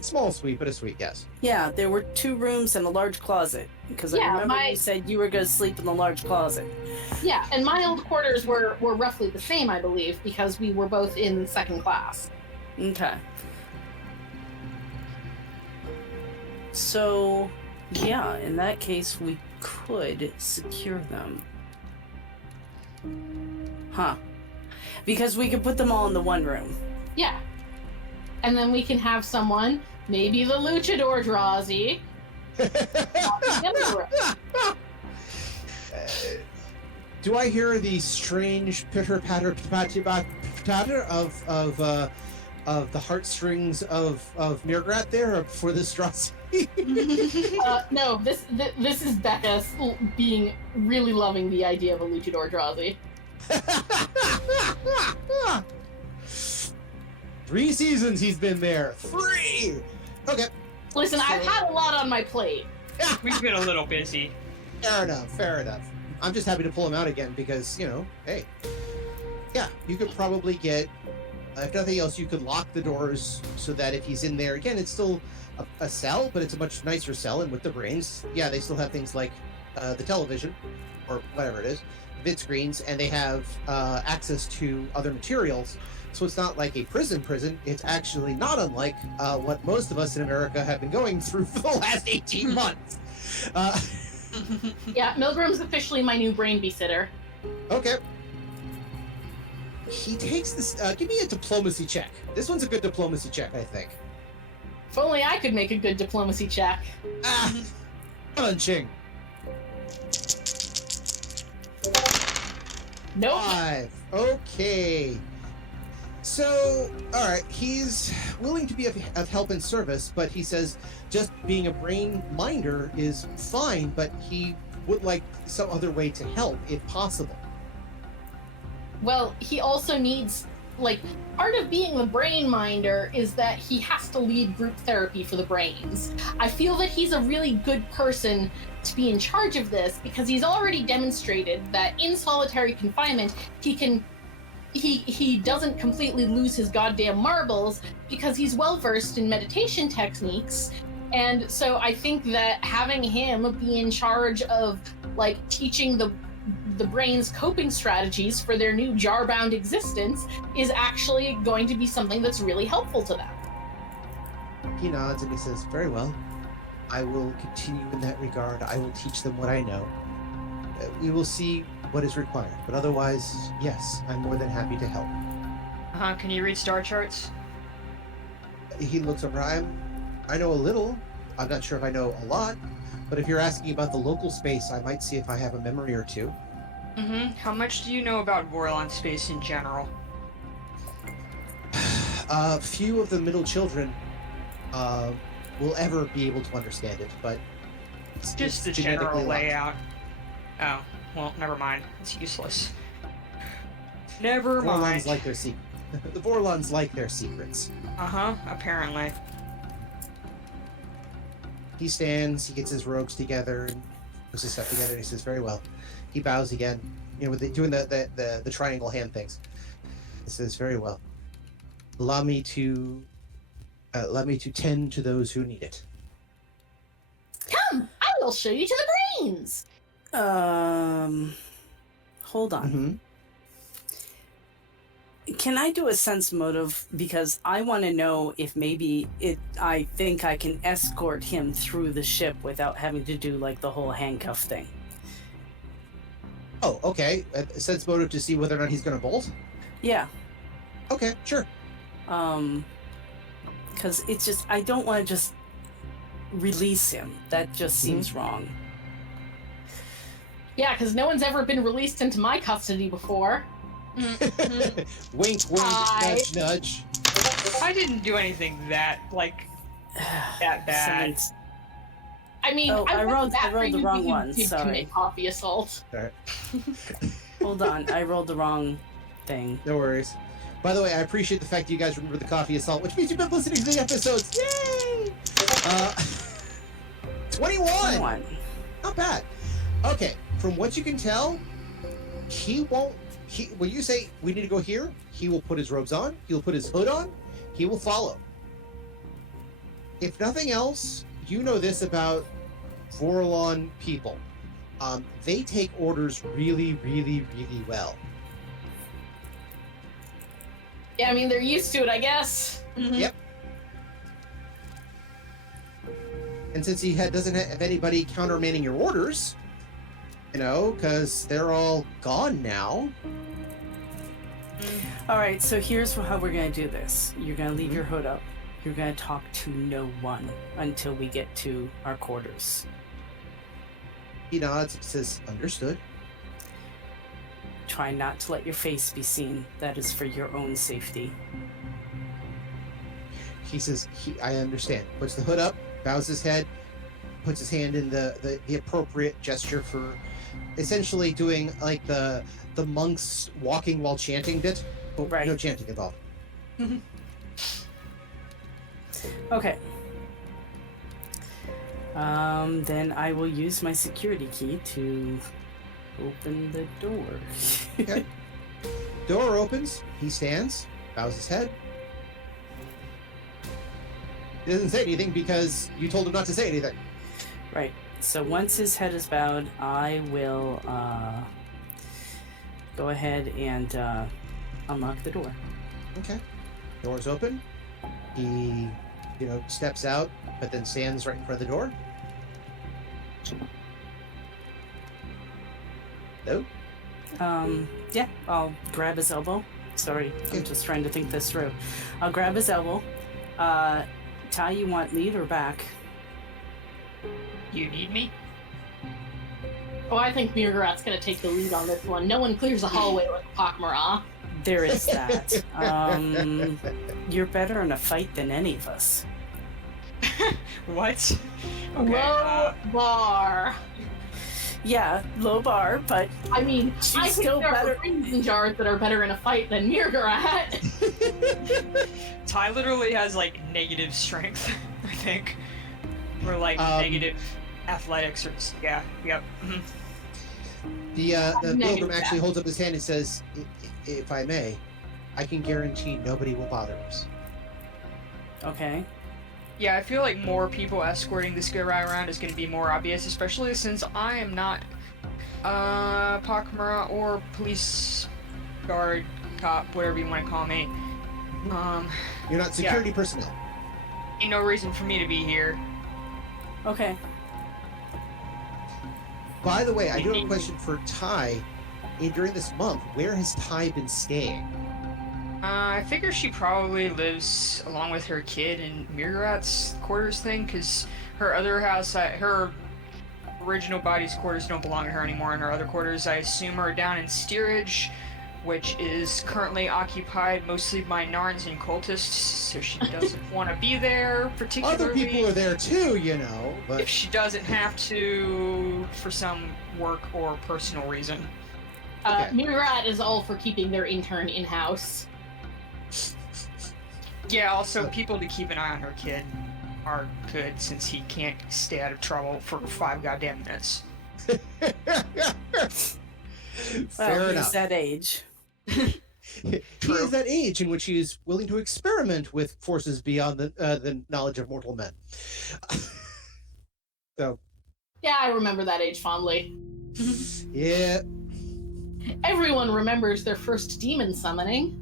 Small suite, but a suite, yes. Yeah, there were two rooms and a large closet. Because Yeah, I remember you said you were going to sleep in the large closet. Yeah, and my old quarters were roughly the same, I believe, because we were both in second class. Okay. So, yeah, in that case, we could secure them. Huh. Because we could put them all in the one room. Yeah. And then we can have someone, maybe the luchador Drazi, Do I hear the strange pitter patter patter of the heartstrings of mrrr'grr'rat there for this Strassi? No, this is Becca being really loving the idea of a luchador Drazi. 3 seasons he's been there. 3. Okay. Listen, I've had a lot on my plate. We've been a little busy. Fair enough. Fair enough. I'm just happy to pull him out again because, hey, yeah, you could probably get, if nothing else, you could lock the doors so that if he's in there, again, it's still a cell, but it's a much nicer cell, and with the brains, yeah, they still have things like the television, or whatever it is, vid screens, and they have access to other materials. So it's not like a prison. It's actually not unlike what most of us in America have been going through for the last 18 months. Yeah, Milgram's officially my new brain be-sitter. Okay. He takes this. Give me a diplomacy check. This one's a good diplomacy check, I think. If only I could make a good diplomacy check. Punching. Nope. 5. Okay. So, all right, he's willing to be of help and service, but he says just being a brain minder is fine, but he would like some other way to help if possible. Well, he also needs, like, part of being the brain minder is that he has to lead group therapy for the brains. I feel that he's a really good person to be in charge of this because he's already demonstrated that in solitary confinement, he doesn't completely lose his goddamn marbles because he's well versed in meditation techniques. And so I think that having him be in charge of, like, teaching the brain's coping strategies for their new jar-bound existence is actually going to be something that's really helpful to them. He nods and he says, very well. I will continue in that regard. I will teach them what I know. We will see what is required. But otherwise, yes, I'm more than happy to help. Can you read star charts? He looks over. I know a little. I'm not sure if I know a lot. But if you're asking about the local space, I might see if I have a memory or two. How much do you know about Vorlon space in general? Few of the middle children will ever be able to understand it, but Just the general layout. Oh, well, never mind. It's useless. Never mind. Vorlons like their the Vorlons like their secrets. Apparently. He stands, he gets his robes together, and puts his stuff together, and he says, very well. He bows again, with doing the triangle hand things. He says, very well. Allow me to tend to those who need it. Come, I will show you to the brains. Hold on. Can I do a sense motive? Because I want to know if maybe I think I can escort him through the ship without having to do, like, the whole handcuff thing. Oh, okay. A sense motive to see whether or not he's going to bolt? Yeah. Okay, sure. Because it's just, I don't want to just release him. That just seems wrong. Yeah, because no one's ever been released into my custody before. Wink, wink, nudge, nudge. I didn't do anything that bad. I mean, I rolled that the wrong one. To Sorry. commit coffee assault. All right. Hold on, I rolled the wrong thing. No worries. By the way, I appreciate the fact that you guys remember the coffee assault, which means you've been listening to the episodes. Yay! 21. Not bad. Okay, from what you can tell, when you say we need to go here, he will put his robes on, he'll put his hood on, he will follow. If nothing else, you know this about Vorlon people. They take orders really, really, really well. Yeah, I mean, they're used to it, I guess. Yep. And since he doesn't have anybody countermanding your orders, because they're all gone now. All right, so here's how we're going to do this. You're going to leave your hood up. You're going to talk to no one until we get to our quarters. He nods and says, understood. Try not to let your face be seen. That is for your own safety. He says, I understand. Puts the hood up, bows his head, puts his hand in the appropriate gesture for essentially doing like the monks walking while chanting bit. Oh, right. No chanting involved. Okay. Then I will use my security key to open the door. Okay. Door opens. He stands, bows his head. He doesn't say anything because you told him not to say anything. Right. So once his head is bowed, I will go ahead and unlock the door. Okay. Door's open. He, steps out, but then stands right in front of the door. No? Yeah, I'll grab his elbow. Sorry, I'm just trying to think this through. I'll grab his elbow. Ty, you want lead or back? You need me? Oh, I think mrr'grr'rat's gonna take the lead on this one. No one clears a hallway with pak'ma'ra. There is that. You're better in a fight than any of us. What? Okay. Low bar. Yeah, low bar, but I mean, she's I still think there better. are rings jars that are better in a fight than mrr'grr'rat. Ty literally has like negative strength, I think. Or like negative athletics or yeah, yep. The Negative pilgrim actually that. holds up his hand and says, "If I may, I can guarantee nobody will bother us." Okay. Yeah, I feel like more people escorting this guy around is going to be more obvious, especially since I am not pak'ma'ra or police guard, cop, whatever you want to call me. You're not security personnel. Ain't no reason for me to be here. Okay. By the way, I do have a question for Ty. During this month, where has Ty been staying? I figure she probably lives along with her kid in mrr'grr'rat's quarters thing, because her other house, her original body's quarters don't belong to her anymore, and her other quarters, I assume, are down in steerage, which is currently occupied mostly by Narns and cultists, so she doesn't want to be there particularly. Other people are there too, but If she doesn't have to for some work or personal reason. Okay. mrr'grr'rat is all for keeping their intern in-house. Yeah, also people to keep an eye on her kid are good since he can't stay out of trouble for 5 goddamn minutes. Fair He's enough. that age. He is that age in which he is willing to experiment with forces beyond the knowledge of mortal men. So, Yeah, I remember that age fondly. yeah. Everyone remembers their first demon summoning.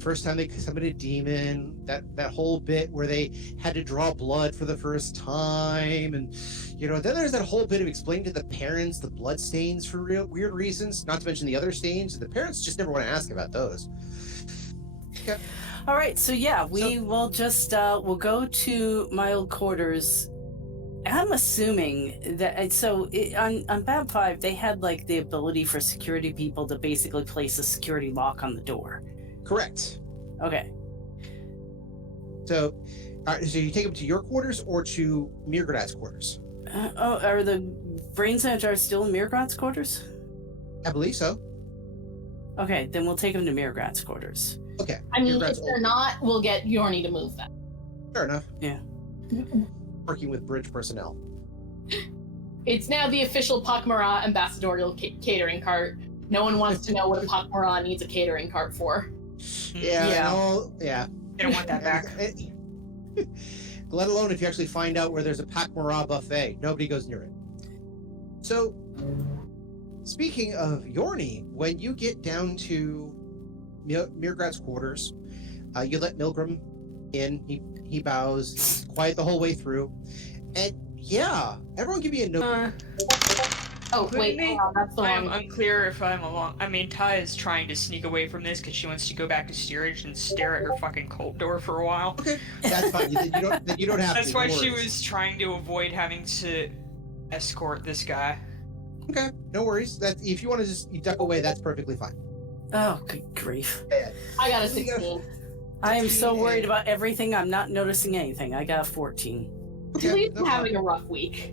First time they summoned a demon, that whole bit where they had to draw blood for the first time, and then there's that whole bit of explaining to the parents the blood stains for weird reasons, not to mention the other stains. The parents just never want to ask about those. Okay. All right, so yeah, we will just we'll go to my old quarters. I'm assuming that on BAB 5 they had like the ability for security people to basically place a security lock on the door. Correct. Okay. So you take them to your quarters or to mrr'grr'rat's quarters? Are the brain centers still in mrr'grr'rat's quarters? I believe so. Okay, then we'll take them to mrr'grr'rat's quarters. Okay. I mean, mrr'grr'rat's if they're not, we'll get Jorni to move them. fair enough. Yeah. Working with bridge personnel. It's now the official pak'ma'ra ambassadorial catering cart. No one wants to know what a pak'ma'ra needs a catering cart for. Yeah. Yeah. Yeah. They don't want that back. Let alone if you actually find out where there's a pak'ma'ra buffet. Nobody goes near it. So, speaking of Jorni, when you get down to mrr'grr'rat's quarters, you let Milgram in. He bows. He's quiet the whole way through. And yeah, everyone give me a note. Oh, wait, me? hang on, that's the I am wrong. unclear if I'm along. I mean, Ty is trying to sneak away from this because she wants to go back to steerage and stare at her fucking cult door for a while. Okay, that's fine. You don't have That's to. why no she worries. was trying to avoid having to escort this guy. Okay, no worries. That if you want to just duck away, that's perfectly fine. Oh, good grief. I got a 16. I am so worried about everything. I'm not noticing anything. I got a 14. Julie's no having a rough week.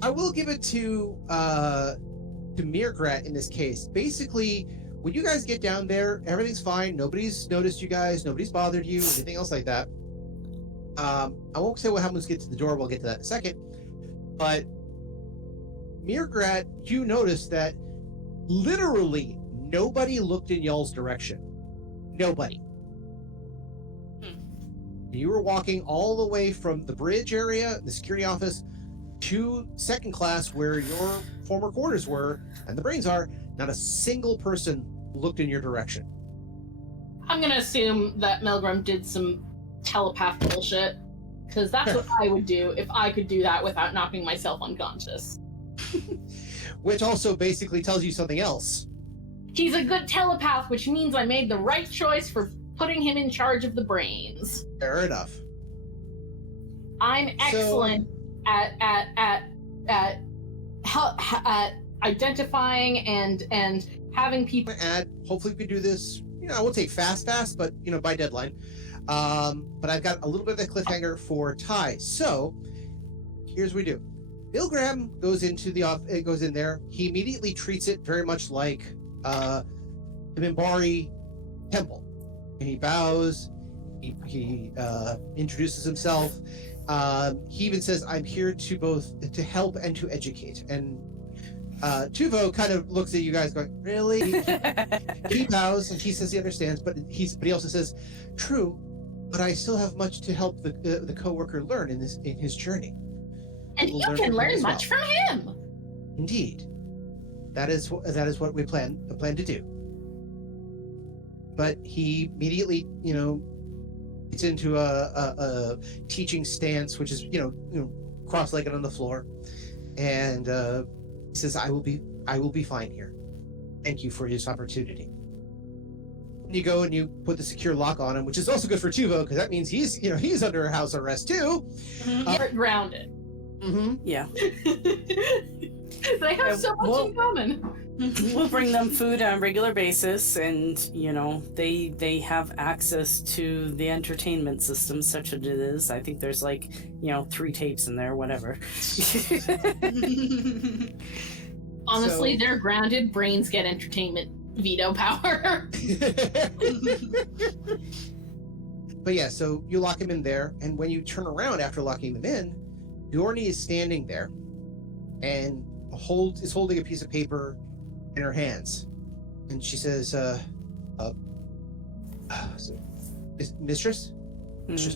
I will give it to mrr'grr'rat in this case. Basically, when you guys get down there, everything's fine. Nobody's noticed you guys. Nobody's bothered you. Anything else like that. I won't say what happens to get to the door. We'll get to that in a second. But mrr'grr'rat, you notice that literally nobody looked in y'all's direction. Nobody. You were walking all the way from the bridge area, the security office, to second class where your former quarters were and the brains are, not a single person looked in your direction. I'm gonna assume that Milgram did some telepath bullshit, because that's what I would do if I could do that without knocking myself unconscious. Which also basically tells you something else. He's a good telepath, which means I made the right choice for putting him in charge of the brains. Fair enough. I'm excellent at identifying and having people. Hopefully we can do this. I won't say fast, but by deadline. But I've got a little bit of a cliffhanger for Ty. So here's what we do. Bill Graham goes into goes in there. He immediately treats it very much like the Mimbari temple, and he bows. He introduces himself. He even says, "I'm here to help and to educate." And Tuvo kind of looks at you guys, going, "Really?" He bows and he says he understands, but he also says, "True, but I still have much to help the coworker learn in his journey." And you can learn much from him. Indeed, that is what we plan to do. But he immediately, gets into a teaching stance, which is cross-legged on the floor, and he says, "I will be fine here. Thank you for this opportunity." You go and you put the secure lock on him, which is also good for Tuvo, because that means he's under house arrest too. You're grounded. Mm-hmm. Yeah. They have so much in common. We'll bring them food on a regular basis, and they have access to the entertainment system, such as it is. I think there's 3 tapes in there, whatever. Honestly, they're grounded. Brains get entertainment veto power. But yeah, so you lock him in there, and when you turn around after locking them in, Jorni is standing there and is holding a piece of paper in her hands, and she says, Mistress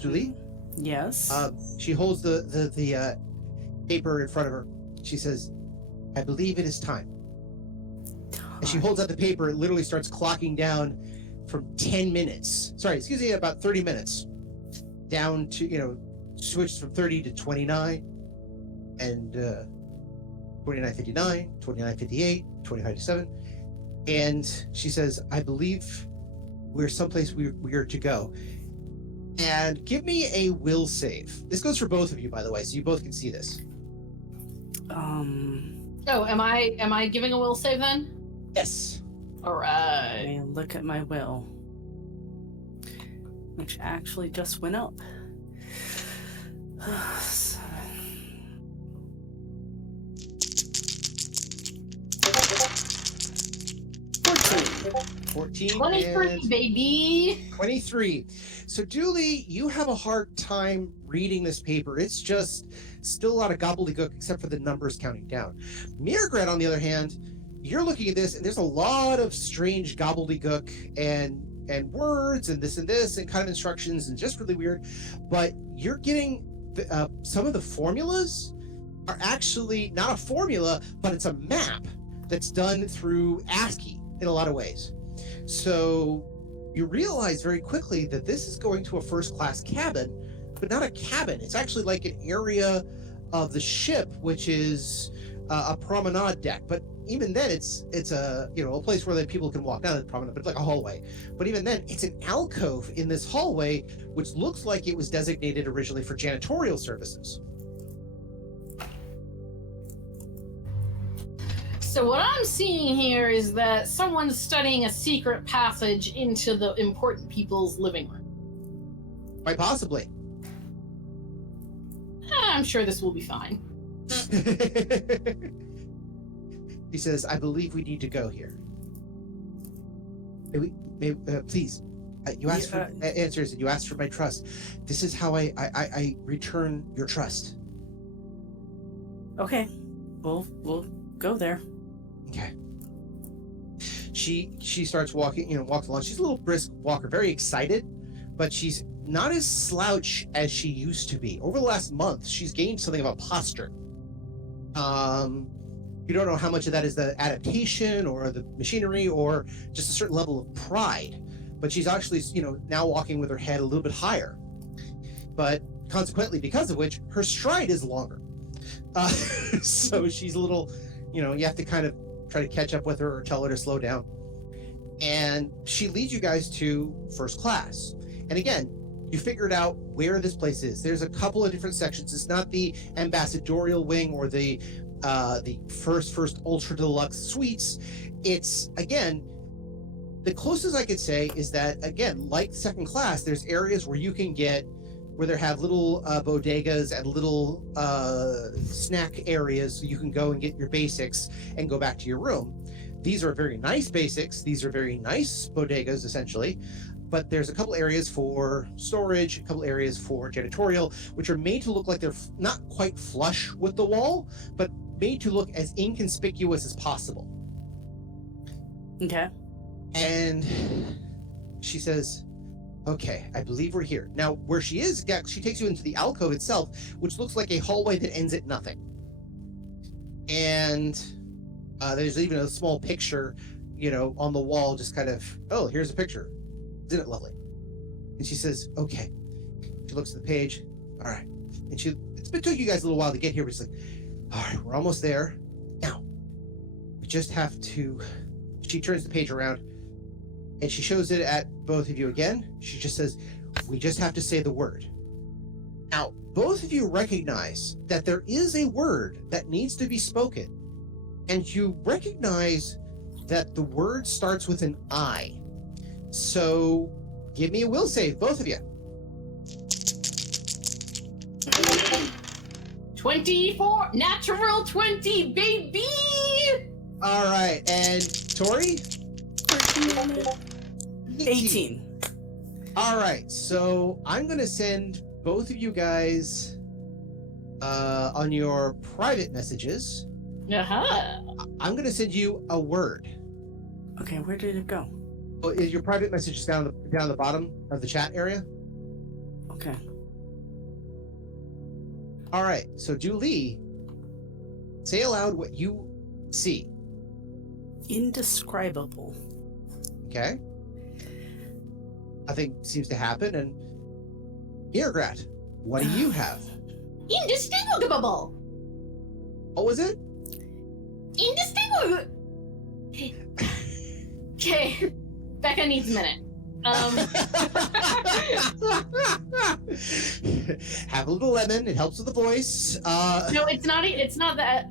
Dooley? Yes. She holds the paper in front of her. She says, "I believe it is time." And she holds out the paper. It literally starts clocking down from 10 minutes. About 30 minutes. Down to, switched from 30 to 29. And 29:59, 29:58, 29:57. And she says, "I believe we're someplace we are to go." And give me a will save. This goes for both of you, by the way, so you both can see this. Oh, am I giving a will save then? Yes. All right. Let me look at my will, which actually just went up. 14 23, and baby. 23. So, Dooley, you have a hard time reading this paper. It's just still a lot of gobbledygook, except for the numbers counting down. mrr'grr'rat, on the other hand, you're looking at this, and there's a lot of strange gobbledygook and words and this and kind of instructions and just really weird. But you're getting some of the formulas are actually not a formula, but it's a map that's done through ASCII in a lot of ways. So you realize very quickly that this is going to a first-class cabin, but not a cabin. It's actually like an area of the ship, which is a promenade deck. But even then, it's a a place where people can walk down the promenade, but it's like a hallway. But even then, it's an alcove in this hallway, which looks like it was designated originally for janitorial services. So what I'm seeing here is that someone's studying a secret passage into the important people's living room. Quite possibly. I'm sure this will be fine. He says, "I believe we need to go here. Please. You asked for answers, and you asked for my trust. This is how I return your trust." Okay, we'll go there. Okay. She starts walking, walks along. She's a little brisk walker, very excited, but she's not as slouch as she used to be. Over the last month, she's gained something of a posture. You don't know how much of that is the adaptation or the machinery or just a certain level of pride. But she's actually, now walking with her head a little bit higher. But consequently, because of which, her stride is longer. So she's a little, you have to kind of try to catch up with her or tell her to slow down. And she leads you guys to first class. And again, you figured out where this place is. There's a couple of different sections. It's not the ambassadorial wing or the first ultra deluxe suites. It's, again, the closest I could say is that, again, like second class, there's areas where you can get, where they have little bodegas and little snack areas, so you can go and get your basics and go back to your room. These are very nice basics. These are very nice bodegas, essentially. But there's a couple areas for storage, a couple areas for janitorial, which are made to look like they're not quite flush with the wall, but made to look as inconspicuous as possible. Okay. And she says, okay, I believe we're here. Now, where she is, she takes you into the alcove itself, which looks like a hallway that ends at nothing. And there's even a small picture, on the wall, just kind of, oh, here's a picture. Isn't it lovely? And she says, okay. She looks at the page. All right. And it's been took you guys a little while to get here, but she's like, all right, we're almost there. Now, we just have to, she turns the page around and she shows it at both of you again. She just says, we just have to say the word. Now, both of you recognize that there is a word that needs to be spoken. And you recognize that the word starts with an I. So, give me a will save, both of you. 24, natural 20, baby! All right, and Tori? 18. All right, so I'm going to send both of you guys on your private messages. Uh-huh. I'm going to send you a word. Okay, where did it go? Oh, is your private messages down the bottom of the chat area? Okay. All right, so Julie, say aloud what you see. Indescribable. Okay. Nothing seems to happen, and mrrr'grr'rat, what do you have? Indistinguishable! What was it? Indistinguishable! Okay, Becca needs a minute. Have a little lemon, it helps with the voice. No, it's not that,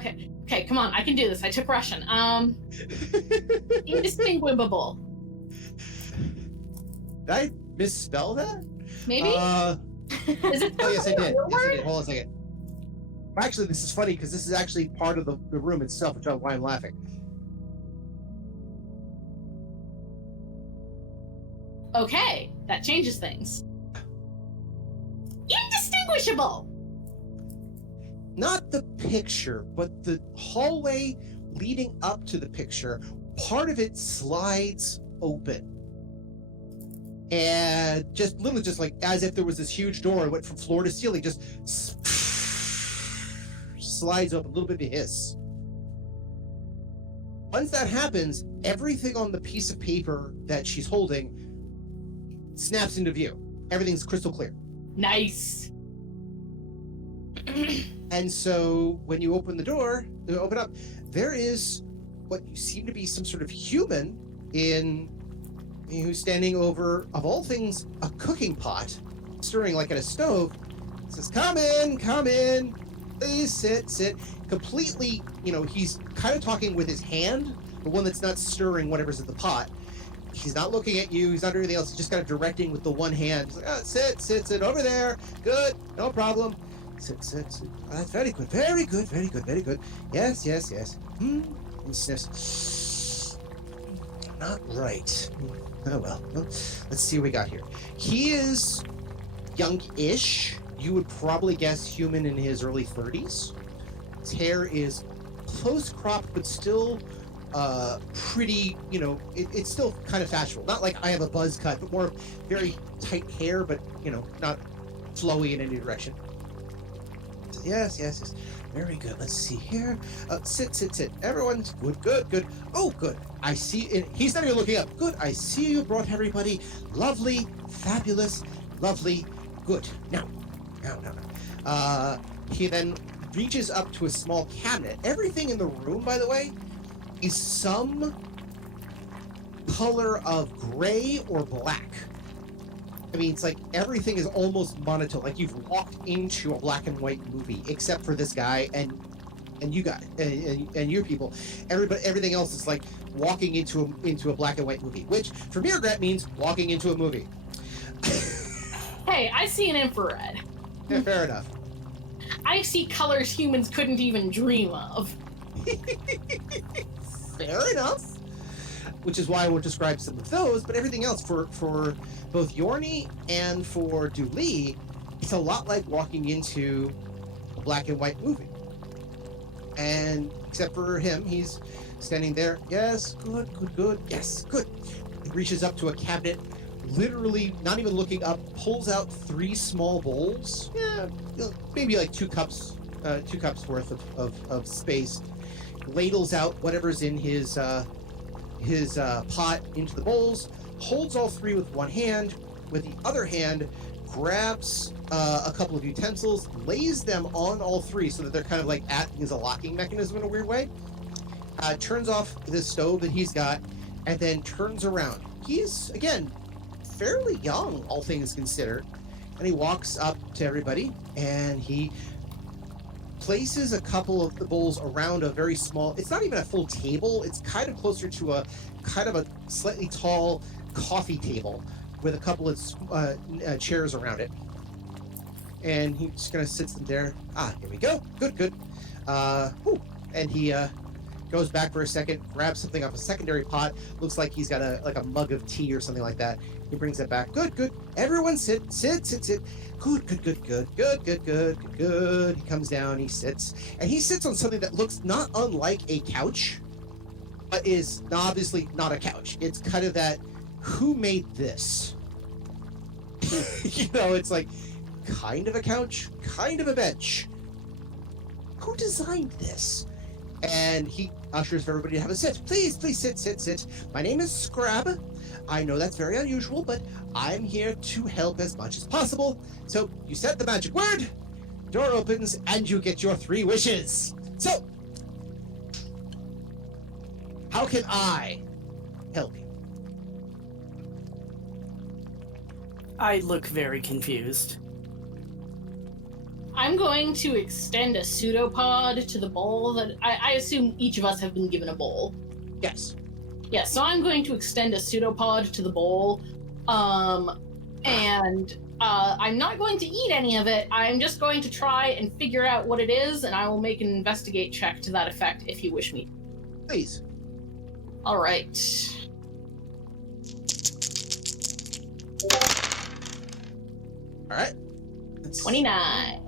okay, come on, I can do this. I took Russian. Indistinguishable. Did I misspell that? Maybe? Is it Oh, yes, I did. real Yes, I word? did. Hold on a second. Actually, this is funny because this is actually part of the room itself, which is why I'm laughing. Okay, that changes things. Indistinguishable! Not the picture, but the hallway leading up to the picture. Part of it slides open. And just literally just like as if there was this huge door, it went from floor to ceiling, just slides open, a little bit of a hiss. Once that happens, everything on the piece of paper that she's holding snaps into view. Everything's crystal clear. Nice. And so when you open the door, you open up, there is what you seem to be some sort of human who's standing over, of all things, a cooking pot, stirring like at a stove. It says, come in, please sit. Completely, he's kind of talking with his hand, the one that's not stirring whatever's in the pot. He's not looking at you, he's not doing anything else, he's just kind of directing with the one hand. He's like, oh, sit over there. Good, no problem. Sit. Oh, that's very good. Yes. And sniffs. Not right. Oh well. Let's see what we got here. He is young-ish. You would probably guess human in his early 30s. His hair is close cropped, but still pretty, it's still kind of fashionable. Not like I have a buzz cut, but more very tight hair, but, not flowy in any direction. Yes. Very good. Let's see here. Sit. Everyone's good. Oh, good. I see. He's not even looking up. Good. I see you brought everybody. Lovely, fabulous, lovely, good. Now. He then reaches up to a small cabinet. Everything in the room, by the way, is some color of gray or black. I mean, it's like everything is almost monotone. Like you've walked into a black and white movie, except for this guy and you guys and your people. Everything else is like walking into a black and white movie, which for mrr'grr'rat means walking into a movie. Hey, I see an infrared. Yeah, fair enough. I see colors humans couldn't even dream of. Fair enough. Which is why I won't describe some of those, but everything else for both Jorni and for Dooley, it's a lot like walking into a black and white movie. And except for him, he's standing there. Yes, good. Yes, good. He reaches up to a cabinet, literally not even looking up, pulls out 3 small bowls. Yeah, maybe like 2 cups worth of space. Ladles out whatever's in his pot into the bowls, holds all 3 with one hand, with the other hand grabs a couple of utensils, lays them on all 3 so that they're kind of like acting as a locking mechanism in a weird way, turns off the stove that he's got, and then turns around. He's, again, fairly young, all things considered, and he walks up to everybody, and he places a couple of the bowls around a very small, it's not even a full table, it's kind of closer to a kind of a slightly tall coffee table with a couple of chairs around it. And he just kind of sits them there. Here we go. Good. And he goes back for a second, grabs something off a secondary pot. Looks like he's got a mug of tea or something like that. He brings it back. Good. Everyone sit. Good. He comes down, he sits. And he sits on something that looks not unlike a couch, but is obviously not a couch. It's kind of that, who made this? It's like kind of a couch, kind of a bench. Who designed this? And he ushers for everybody to have a sit. Please sit. My name is Scrab. I know that's very unusual, but I'm here to help as much as possible. So you said the magic word, door opens, and you get your 3 wishes. So, how can I help you? I look very confused. I'm going to extend a pseudopod to the bowl that I assume each of us have been given a bowl. Yes. Yeah, so I'm going to extend a pseudopod to the bowl, and I'm not going to eat any of it. I'm just going to try and figure out what it is, and I will make an investigate check to that effect if you wish me. Please. All right. All right. 29.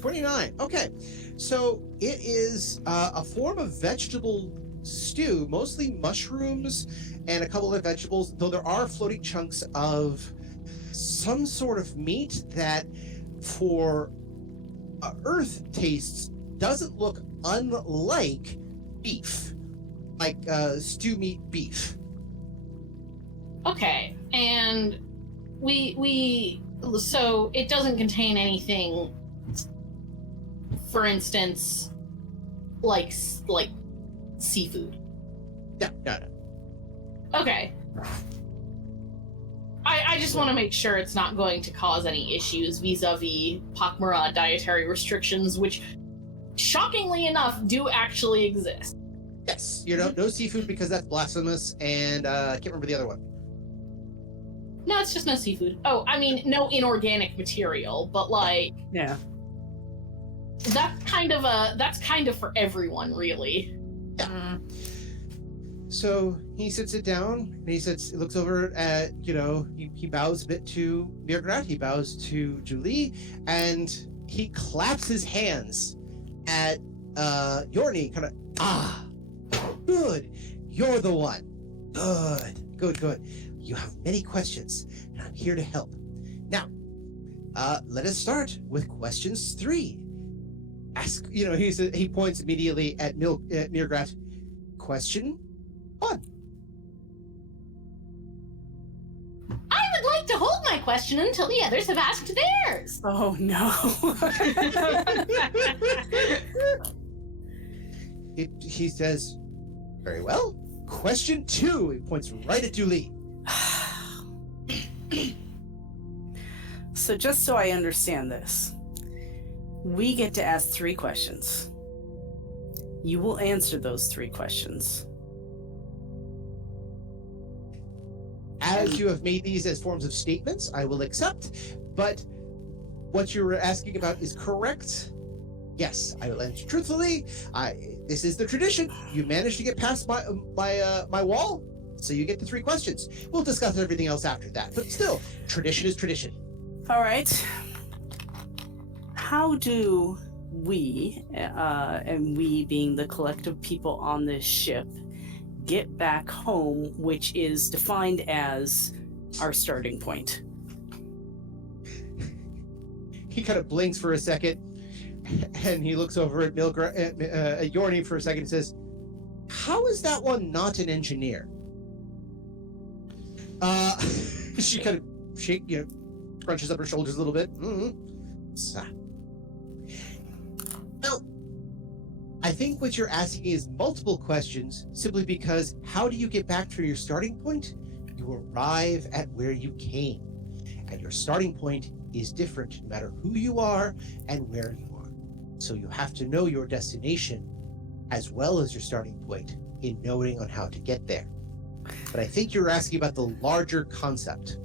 29. Okay. So it is a form of vegetable stew, mostly mushrooms and a couple of vegetables, though there are floating chunks of some sort of meat that for earth tastes doesn't look unlike beef, like stew meat beef. Okay, and so it doesn't contain anything, for instance, like seafood. No. Okay. I just want to make sure it's not going to cause any issues vis-a-vis pak'ma'ra dietary restrictions, which, shockingly enough, do actually exist. Yes, no seafood because that's blasphemous, and I can't remember the other one. No, it's just no seafood. Oh, I mean, no inorganic material, but Yeah. that's kind of for everyone, really. Yeah. So he sits it down, and he looks over at, he bows a bit to mrr'grr'rat, he bows to Julie, and he claps his hands at Jorni, kind of, good, you're the one. Good. You have many questions, and I'm here to help. Now, let us start with questions 3. ask. He points immediately at mrr'grr'rat. Question 1. I would like to hold my question until the others have asked theirs. Oh no. He says, very well. Question 2. He points right at Julie. So just so I understand this, we get to ask 3 questions. You will answer those 3 questions. As you have made these as forms of statements, I will accept, but what you're asking about is correct. Yes, I will answer truthfully. This is the tradition. You managed to get past my wall, so you get the 3 questions. We'll discuss everything else after that, but still, tradition is tradition. All right. How do we, and we being the collective people on this ship, get back home, which is defined as our starting point? He kind of blinks for a second, and he looks over at at Jorni for a second and says, "How is that one not an engineer?" She kind of scrunches up her shoulders a little bit. Well, I think what you're asking is multiple questions simply because how do you get back to your starting point? You arrive at where you came. And your starting point is different no matter who you are and where you are. So you have to know your destination as well as your starting point in knowing on how to get there. But I think you're asking about the larger concept.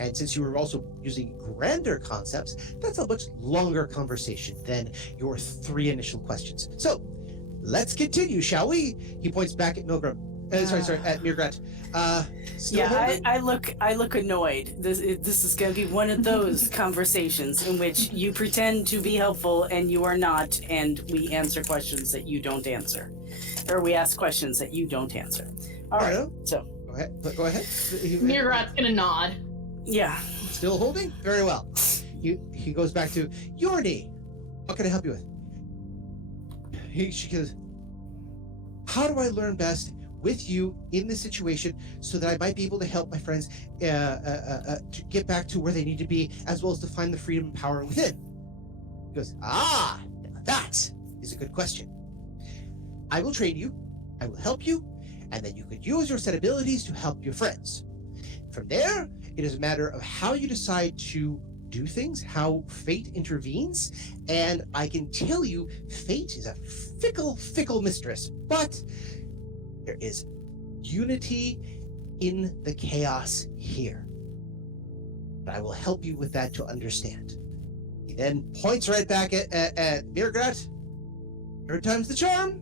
And since you were also using grander concepts, that's a much longer conversation than your 3 initial questions. So let's continue, shall we? He points back at at mrr'grr'rat. I look annoyed. This is going to be one of those conversations in which you pretend to be helpful and you are not, and we answer questions that you don't answer, or we ask questions that you don't answer. All right. So go ahead. mrr'grat's gonna nod. Yeah. Still holding? Very well. He goes back to Jorni. What can I help you with? She goes, how do I learn best with you in this situation so that I might be able to help my friends to get back to where they need to be, as well as to find the freedom and power within? He goes, that is a good question. I will train you, I will help you, and then you could use your set abilities to help your friends. From there, it is a matter of how you decide to do things, how fate intervenes, and I can tell you, fate is a fickle mistress, but there is unity in the chaos here. But I will help you with that to understand. He then points right back at mrr'grr'rat. 3rd time's the charm.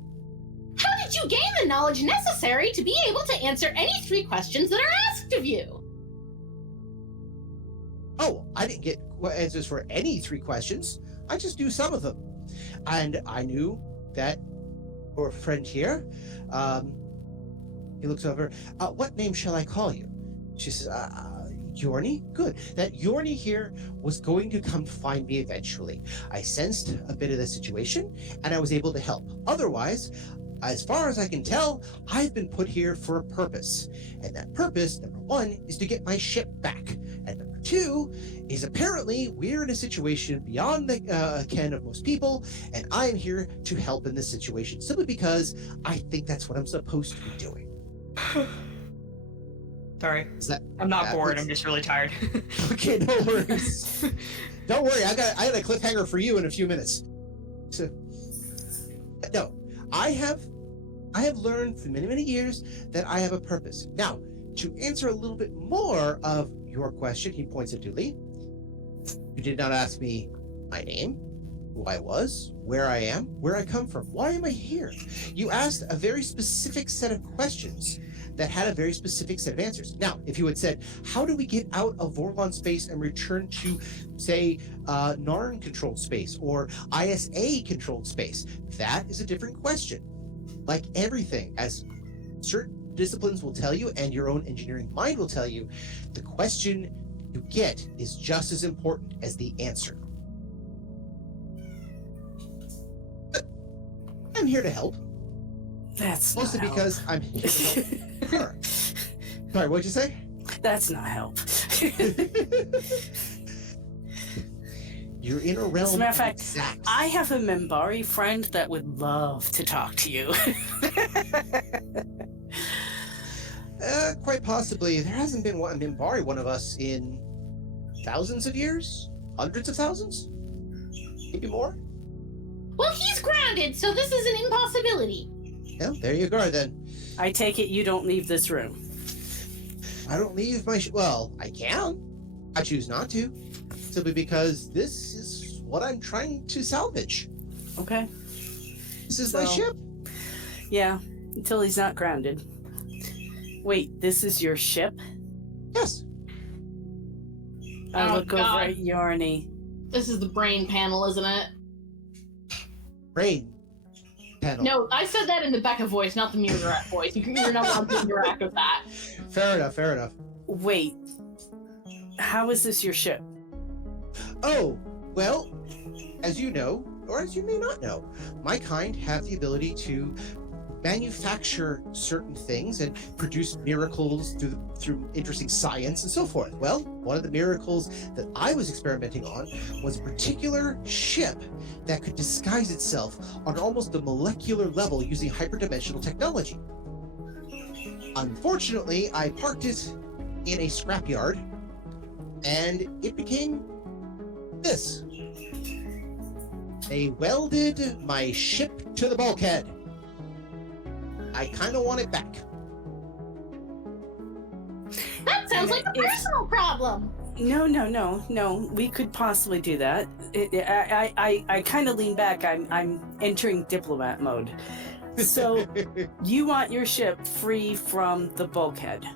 How did you gain the knowledge necessary to be able to answer any 3 questions that are asked of you? Oh, I didn't get answers for any 3 questions. I just knew some of them. And I knew that our friend here, he looks over, what name shall I call you? She says, Jorni? Good. That Jorni here was going to come find me eventually. I sensed a bit of the situation, and I was able to help. Otherwise, as far as I can tell, I've been put here for a purpose. And that purpose, number 1, is to get my ship back. And number 2 is apparently we're in a situation beyond the ken of most people, and I am here to help in this situation simply because I think that's what I'm supposed to be doing. Sorry. I'm not bored, I'm just really tired. Okay, no worries. Don't worry, I got a cliffhanger for you in a few minutes. So, no, I have learned for many years that I have a purpose. Now, to answer a little bit more of your question, he points at Dooley. You did not ask me my name, who I was, where I am, where I come from. Why am I here? You asked a very specific set of questions that had a very specific set of answers. Now, if you had said, how do we get out of Vorlon space and return to, say, Narn-controlled space or ISA-controlled space, that is a different question. Like everything, as certain disciplines will tell you and your own engineering mind will tell you, the question you get is just as important as the answer. I'm here to help. That's Mostly not because I'm here to help her. Sorry, what'd you say? That's not help. You're in a realm. As a matter of fact, exacts. I have a Minbari friend that would love to talk to you. Quite possibly. There hasn't been one Minbari one of us in thousands of years? Hundreds of thousands? Maybe more? Well, he's grounded, so this is an impossibility. Yeah, there you go then. I take it you don't leave this room. I don't leave my well, I can. I choose not to. Simply because this is what I'm trying to salvage. Okay. This is my So- ship. Yeah, until he's not grounded. Wait, this is your ship? Yes. I Oh, look over God. at Jorni. This is the brain panel, isn't it? Brain panel. No, I said that in the Becca voice, not the mrr'grr'rat voice. You're not allowed to interact with that. Fair enough, fair enough. Wait, how is this your ship? Oh, well, as you know, or as you may not know, my kind have the ability to manufacture certain things and produce miracles through interesting science and so forth. Well, one of the miracles that I was experimenting on was a particular ship that could disguise itself on almost a molecular level using hyperdimensional technology. Unfortunately, I parked it in a scrapyard, and it became this. They welded my ship to the bulkhead. I kind of want it back. That sounds like a If- personal problem. No. We could possibly do that. I kind of lean back. I'm entering diplomat mode. So you want your ship free from the bulkhead,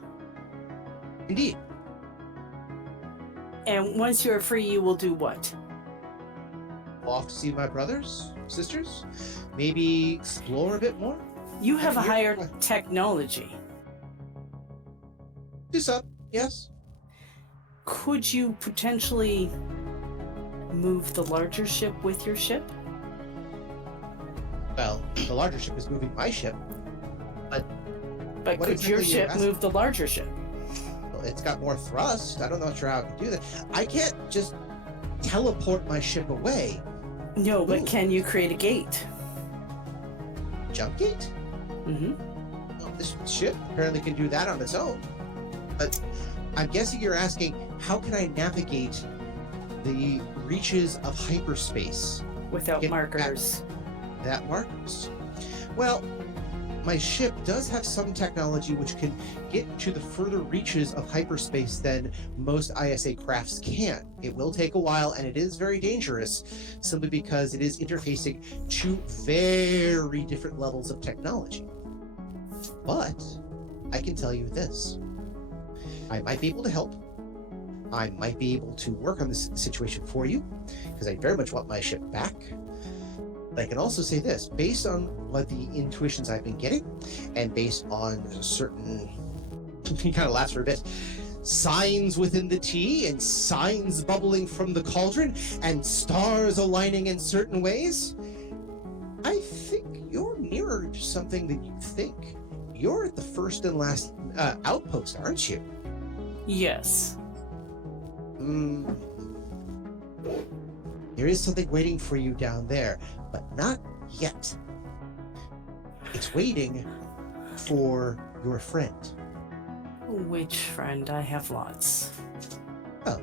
Indeed. and once you're free, you will do what? Off to see my brothers, sisters, maybe explore a bit more. You have a You're- higher technology. Do some, yes. Could you potentially move the larger ship with your ship? Well, the larger ship is moving my ship. But What could your exactly are you ship asking? move the larger ship? Well, it's got more thrust. I don't know sure how I can do that. I can't just teleport my ship away. No, but Ooh. can you create a gate? Jump gate? Mm-hmm. Well, this ship apparently can do that on its own. But I'm guessing you're asking, how can I navigate the reaches of hyperspace Without Get markers. that markers? Well, my ship does have some technology which can get to the further reaches of hyperspace than most ISA crafts can. It will take a while, and it is very dangerous, simply because it is interfacing two very different levels of technology. But I can tell you this. I might be able to help. I might be able to work on this situation for you, because I very much want my ship back. But I can also say this, based on what the intuitions I've been getting, and based on certain, he kind of laughs for a bit, signs within the tea, and signs bubbling from the cauldron, and stars aligning in certain ways, I think you're nearer to something than you think. You're at the first and last outpost, aren't you? Yes. There is something waiting for you down there, but not yet. It's waiting for your friend. Which friend? I have lots. Oh.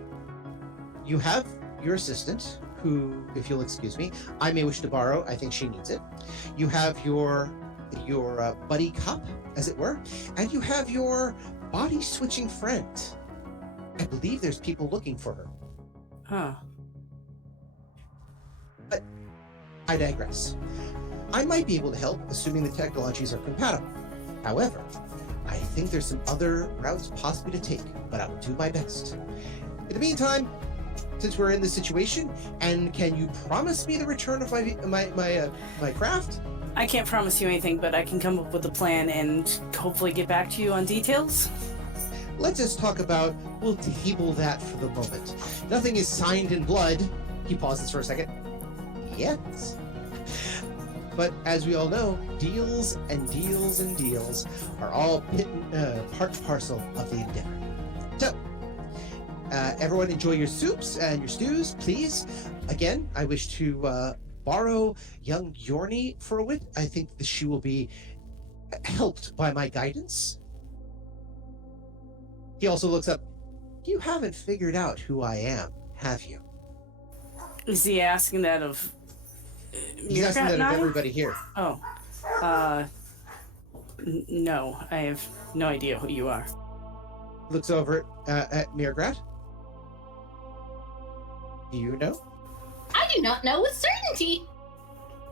You have your assistant, who, if you'll excuse me, I may wish to borrow. I think she needs it. You have your buddy cop, as it were, and you have your body-switching friend. I believe there's people looking for her. Huh. I digress. I might be able to help, assuming the technologies are compatible. However, I think there's some other routes possibly to take, but I will do my best. In the meantime, since we're in this situation, and can you promise me the return of my craft? I can't promise you anything, but I can come up with a plan and hopefully get back to you on details. Let's just talk about, we'll table that for the moment. Nothing is signed in blood. He pauses for a second. Yet. But as we all know, deals and deals and deals are all part and parcel of the endeavor. So, everyone enjoy your soups and your stews, please. Again, I wish to borrow young Jorni for a whit. I think that she will be helped by my guidance. He also looks up. You haven't figured out who I am, have you? Is he asking that of He's asking that now? of everybody here. Oh. No. I have no idea who you are. Looks over at mrr'grr'rat. Do you know? I do not know with certainty.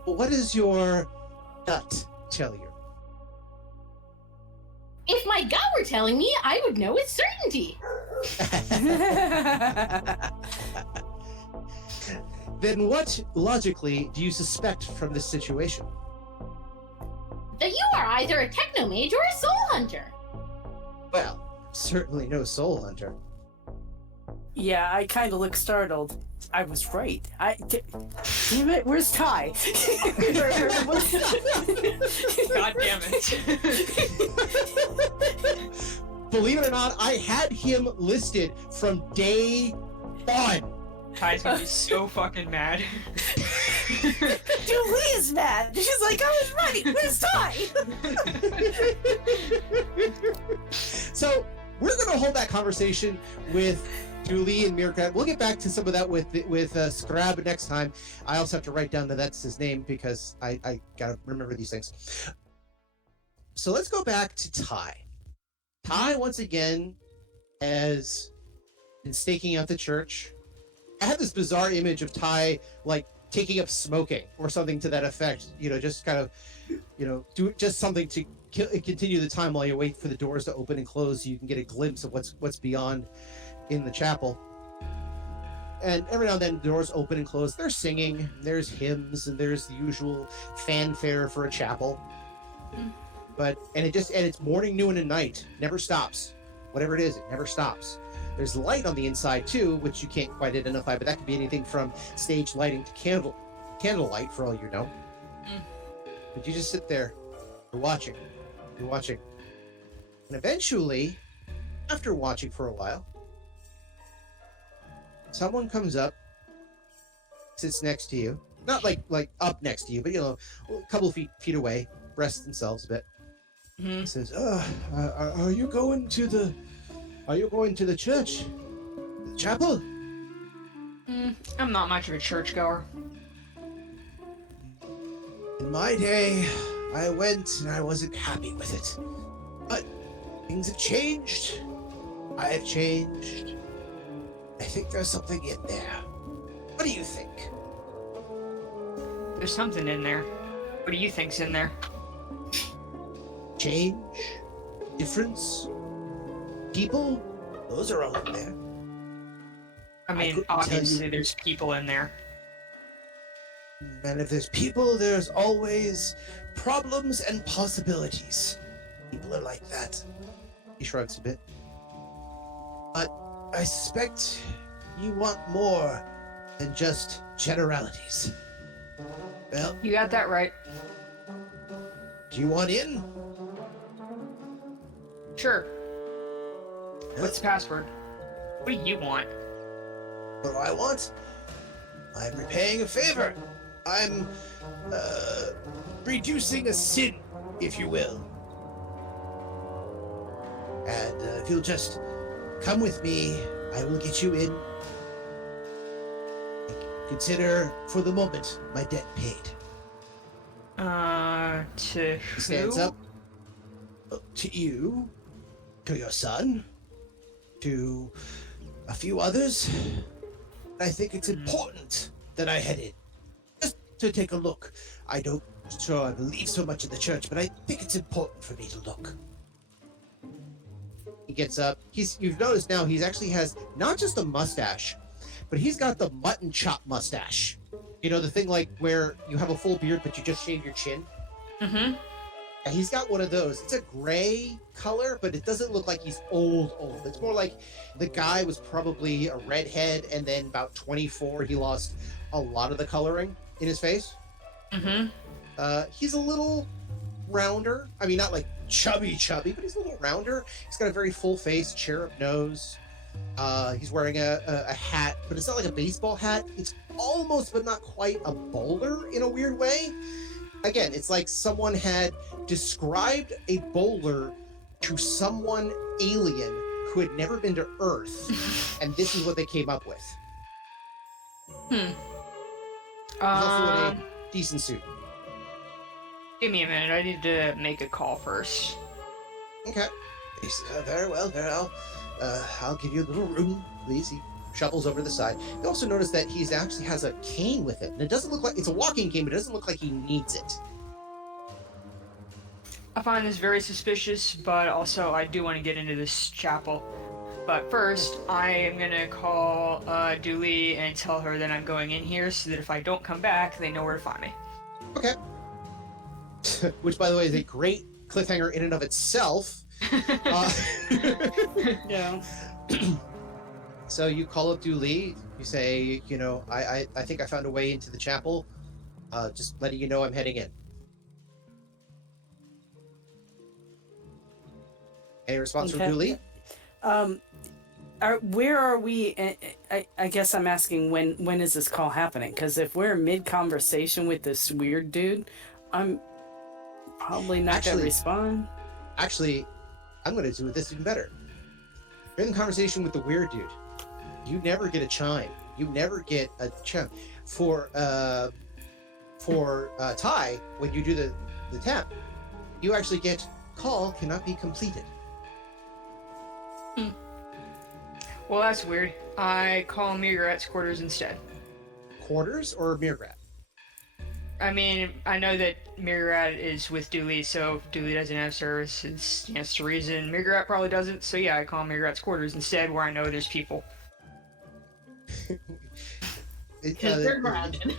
What does your gut tell you? If my gut were telling me, I would know with certainty. Then what, logically, do you suspect from this situation? That you are either a technomage or a soul hunter. Well, certainly no soul hunter. Yeah, I kind of look startled. I was right. Damn it, where's Ty? God damn it. Believe it or not, I had him listed from day one. Ty's gonna be so fucking mad. Julie is mad. She's like, I was right. Where's Ty? So we're gonna hold that conversation with Julie and mrr'grr'rat. We'll get back to some of that with Scrab next time. I also have to write down that that's his name because I gotta remember these things. So let's go back to Ty. Ty once again has been staking out the church. I had this bizarre image of Ty like taking up smoking or something to that effect. You know, just kind of, you know, do just something to continue the time while you wait for the doors to open and close, so you can get a glimpse of what's beyond in the chapel. And every now and then the doors open and close. There's singing, there's hymns, and there's the usual fanfare for a chapel. But and it's morning, noon, and night. Never stops. Whatever it is, it never stops. There's light on the inside too, which you can't quite identify, but that could be anything from stage lighting to candlelight for all you know. But you just sit there, you're watching. And eventually, after watching for a while, someone comes up, sits next to you. Not like up next to you, but you know, a couple of feet away, rests themselves a bit. Says, are you going to the church? The chapel? I'm not much of a churchgoer. In my day, I went and I wasn't happy with it. But things have changed. I have changed. I think there's something in there. What do you think? There's something in there. What do you think's in there? Change? Difference? People? Those are all in there. I mean, couldn't tell obviously you. there's people in there. And if there's people, there's always problems and possibilities. People are like that. He shrugs a bit. But I suspect you want more than just generalities. Well, You got that right. do you want in? Sure. What's the password? What do you want? What do I want? I'm repaying a favor. I'm, reducing a sin, if you will. And if you'll just come with me, I will get you in. Consider, for the moment, my debt paid. To He stands who? up. To you, to your son, to a few others. I think it's important that I head in. Just to take a look. I don't I believe so much in the church, but I think it's important for me to look. He gets up. You've noticed now he actually has not just a mustache, but he's got the mutton chop mustache. You know, the thing like where you have a full beard, but you just shave your chin? Mm-hmm. Yeah, he's got one of those. It's a gray color, but it doesn't look like he's old. It's more like the guy was probably a redhead, and then about 24, he lost a lot of the coloring in his face. Mm-hmm. He's a little rounder. I mean, not like chubby, but he's a little rounder. He's got a very full face, cherub nose. He's wearing a hat, but it's not like a baseball hat. It's almost, but not quite, a bowler in a weird way. Again, it's like someone had described a bowler to someone alien who had never been to Earth, and this is what they came up with. He's also in a decent suit. Give me a minute. I need to make a call first. Okay. He's, very well, very well. I'll give you a little room, please. He shuffles over to the side. You also notice that he actually has a cane with him. And it doesn't look like it's a walking cane, but it doesn't look like he needs it. I find this very suspicious, but also I do want to get into this chapel. But first, I am gonna call Dooley and tell her that I'm going in here, so that if I don't come back, they know where to find me. Okay. Which, by the way, is a great cliffhanger in and of itself. Yeah. So you call up Dooley. You say, you know, I think I found a way into the chapel. Just letting you know I'm heading in. Any response from Dooley? Where are we? I guess I'm asking when is this call happening? Because if we're mid conversation with this weird dude, I'm probably not gonna respond. Actually, I'm gonna do this even better. You're in conversation with the weird dude. You never get a chime. You never get a chime. For Ty, when you do the tap, you actually get call cannot be completed. Well, that's weird. I call mrr'grr'rat's quarters instead. Quarters or mrr'grr'rat? I mean, I know that mrr'grr'rat is with Dooley, so if Dooley doesn't have service, it's the reason mrr'grr'rat probably doesn't. So yeah, I call mrr'grr'rat's quarters instead, where I know there's people. Because they're grounded.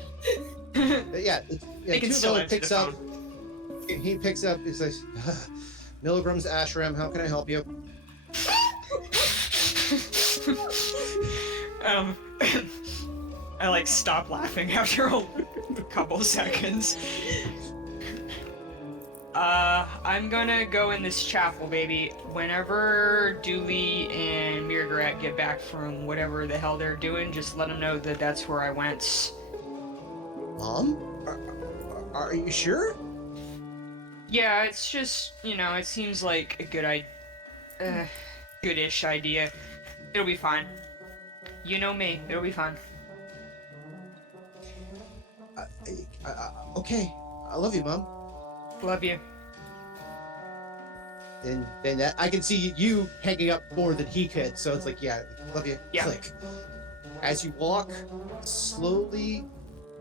They can still answer picks the up. He picks up. He says, "Milgram's ashram. How can I help you?" I like stop laughing after a couple seconds. I'm gonna go in this chapel, baby. Whenever Dooley and mrr'grr'rat get back from whatever the hell they're doing, just let them know that that's where I went. Mom, are you sure? Yeah, it's just, you know, it seems like a goodish idea. It'll be fine. You know me, it'll be fine. Okay, I love you, Mom. Love you. And that I can see you hanging up more than he could, so it's like, yeah, love you. Yeah. Click. As you walk slowly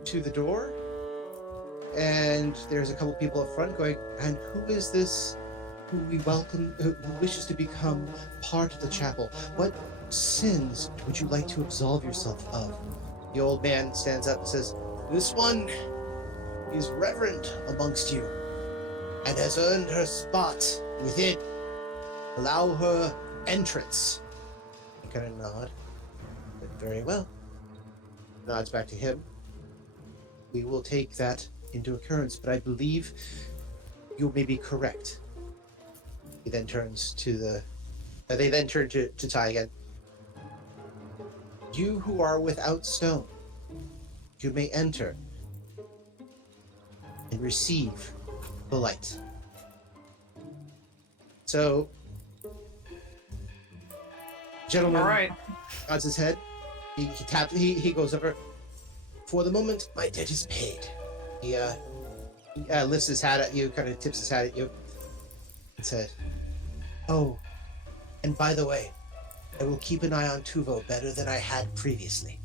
to the door, and there's a couple people up front going, and who is this who we welcome, who wishes to become part of the chapel? What sins would you like to absolve yourself of? The old man stands up and says, this one is reverent amongst you and has earned her spot within. Allow her entrance. You kind of nod. But very well. Nods back to him. We will take that into occurrence, but I believe you may be correct. He then turns to they then turn to Ty again. You who are without stone, you may enter and receive the light. So, gentleman, All right. nods his head. He goes over. For the moment, my debt is paid. He lifts his hat at you, kind of tips his hat at you, and said, "Oh, and by the way, I will keep an eye on Tuvo better than I had previously."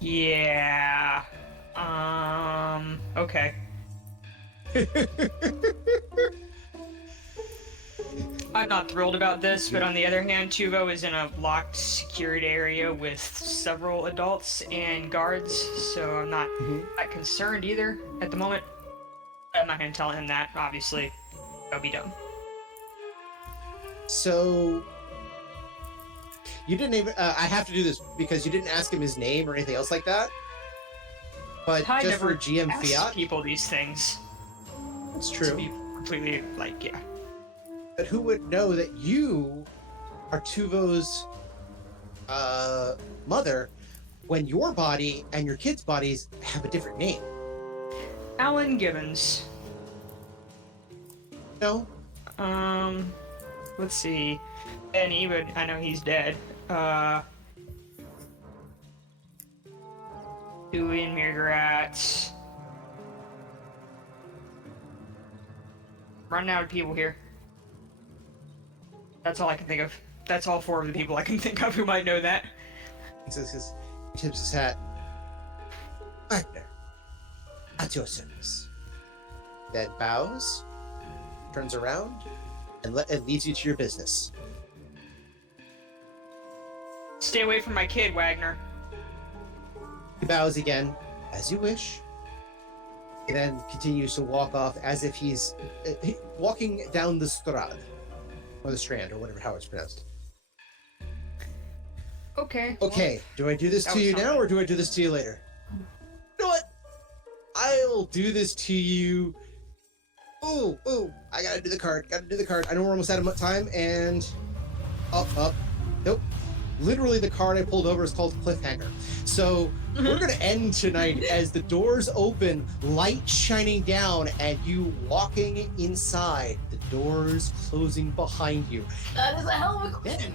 Yeah. Okay. I'm not thrilled about this, but on the other hand, Tuvo is in a locked security area with several adults and guards, so I'm not that concerned either at the moment. I'm not going to tell him that, obviously. That'll be dumb. So, you didn't even, I have to do this because you didn't ask him his name or anything else like that. But I just never for GM ask Fiat, people these things. it's To true. be completely like, yeah. But who would know that you are Tuvo's mother when your body and your kids' bodies have a different name? Alan Gibbons. No? Let's see. Benny, but I know he's dead. Dewey and mrr'grr'rat. Running out of people here. That's all I can think of. That's all 4 of the people I can think of who might know that. He says, he tips his hat. Wagner, at your service. Then bows, turns around, and leads you to your business. Stay away from my kid, Wagner. He bows again, as you wish. He then continues to walk off as if he's walking down the Strand, or the Strand, or whatever, how it's pronounced. Okay. Okay, do I do this That to was you now, something. or do I do this to you later? You know what? I'll do this to you. Oh, I gotta do the card. I know we're almost out of time, and up. Nope. Literally, the card I pulled over is called Cliffhanger. So we're gonna end tonight as the doors open, light shining down, and you walking inside. The doors closing behind you. That is a hell of a question.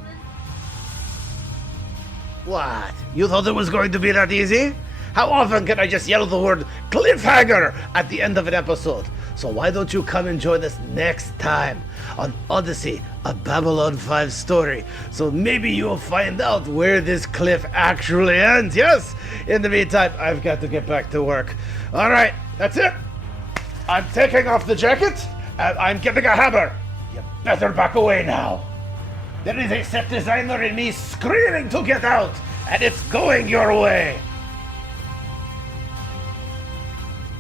What? You thought it was going to be that easy? How often can I just yell the word cliffhanger at the end of an episode? So why don't you come and join us next time on Odyssey, a Babylon 5 story. So maybe you'll find out where this cliff actually ends. Yes! In the meantime, I've got to get back to work. All right, that's it. I'm taking off the jacket and I'm getting a hammer. You better back away now. There is a set designer in me screaming to get out, and it's going your way.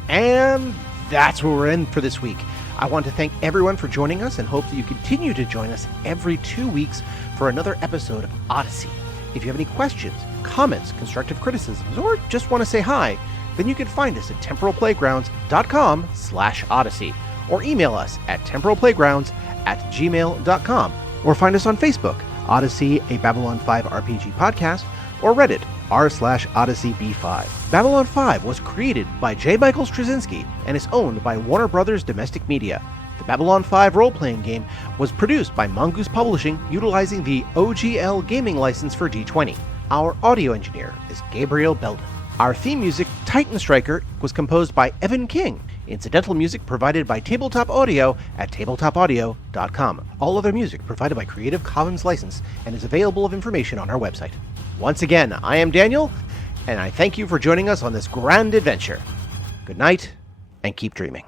And that's where we're in for this week. I want to thank everyone for joining us and hope that you continue to join us every 2 weeks for another episode of Odyssey. If you have any questions, comments, constructive criticisms, or just want to say hi, then you can find us at temporalplaygrounds.com/odyssey or email us at temporalplaygrounds@gmail.com or find us on Facebook, Odyssey, a Babylon 5 RPG podcast, or Reddit, r/OdysseyB5. Babylon 5 was created by J. Michael Straczynski and is owned by Warner Brothers Domestic Media. The Babylon 5 role-playing game was produced by Mongoose Publishing utilizing the OGL gaming license for D20. Our audio engineer is Gabriel Belden. Our theme music, Titan Striker, was composed by Evan King. Incidental music provided by Tabletop Audio at tabletopaudio.com. All other music provided by Creative Commons license and is available of information on our website. Once again, I am Daniel, and I thank you for joining us on this grand adventure. Good night, and keep dreaming.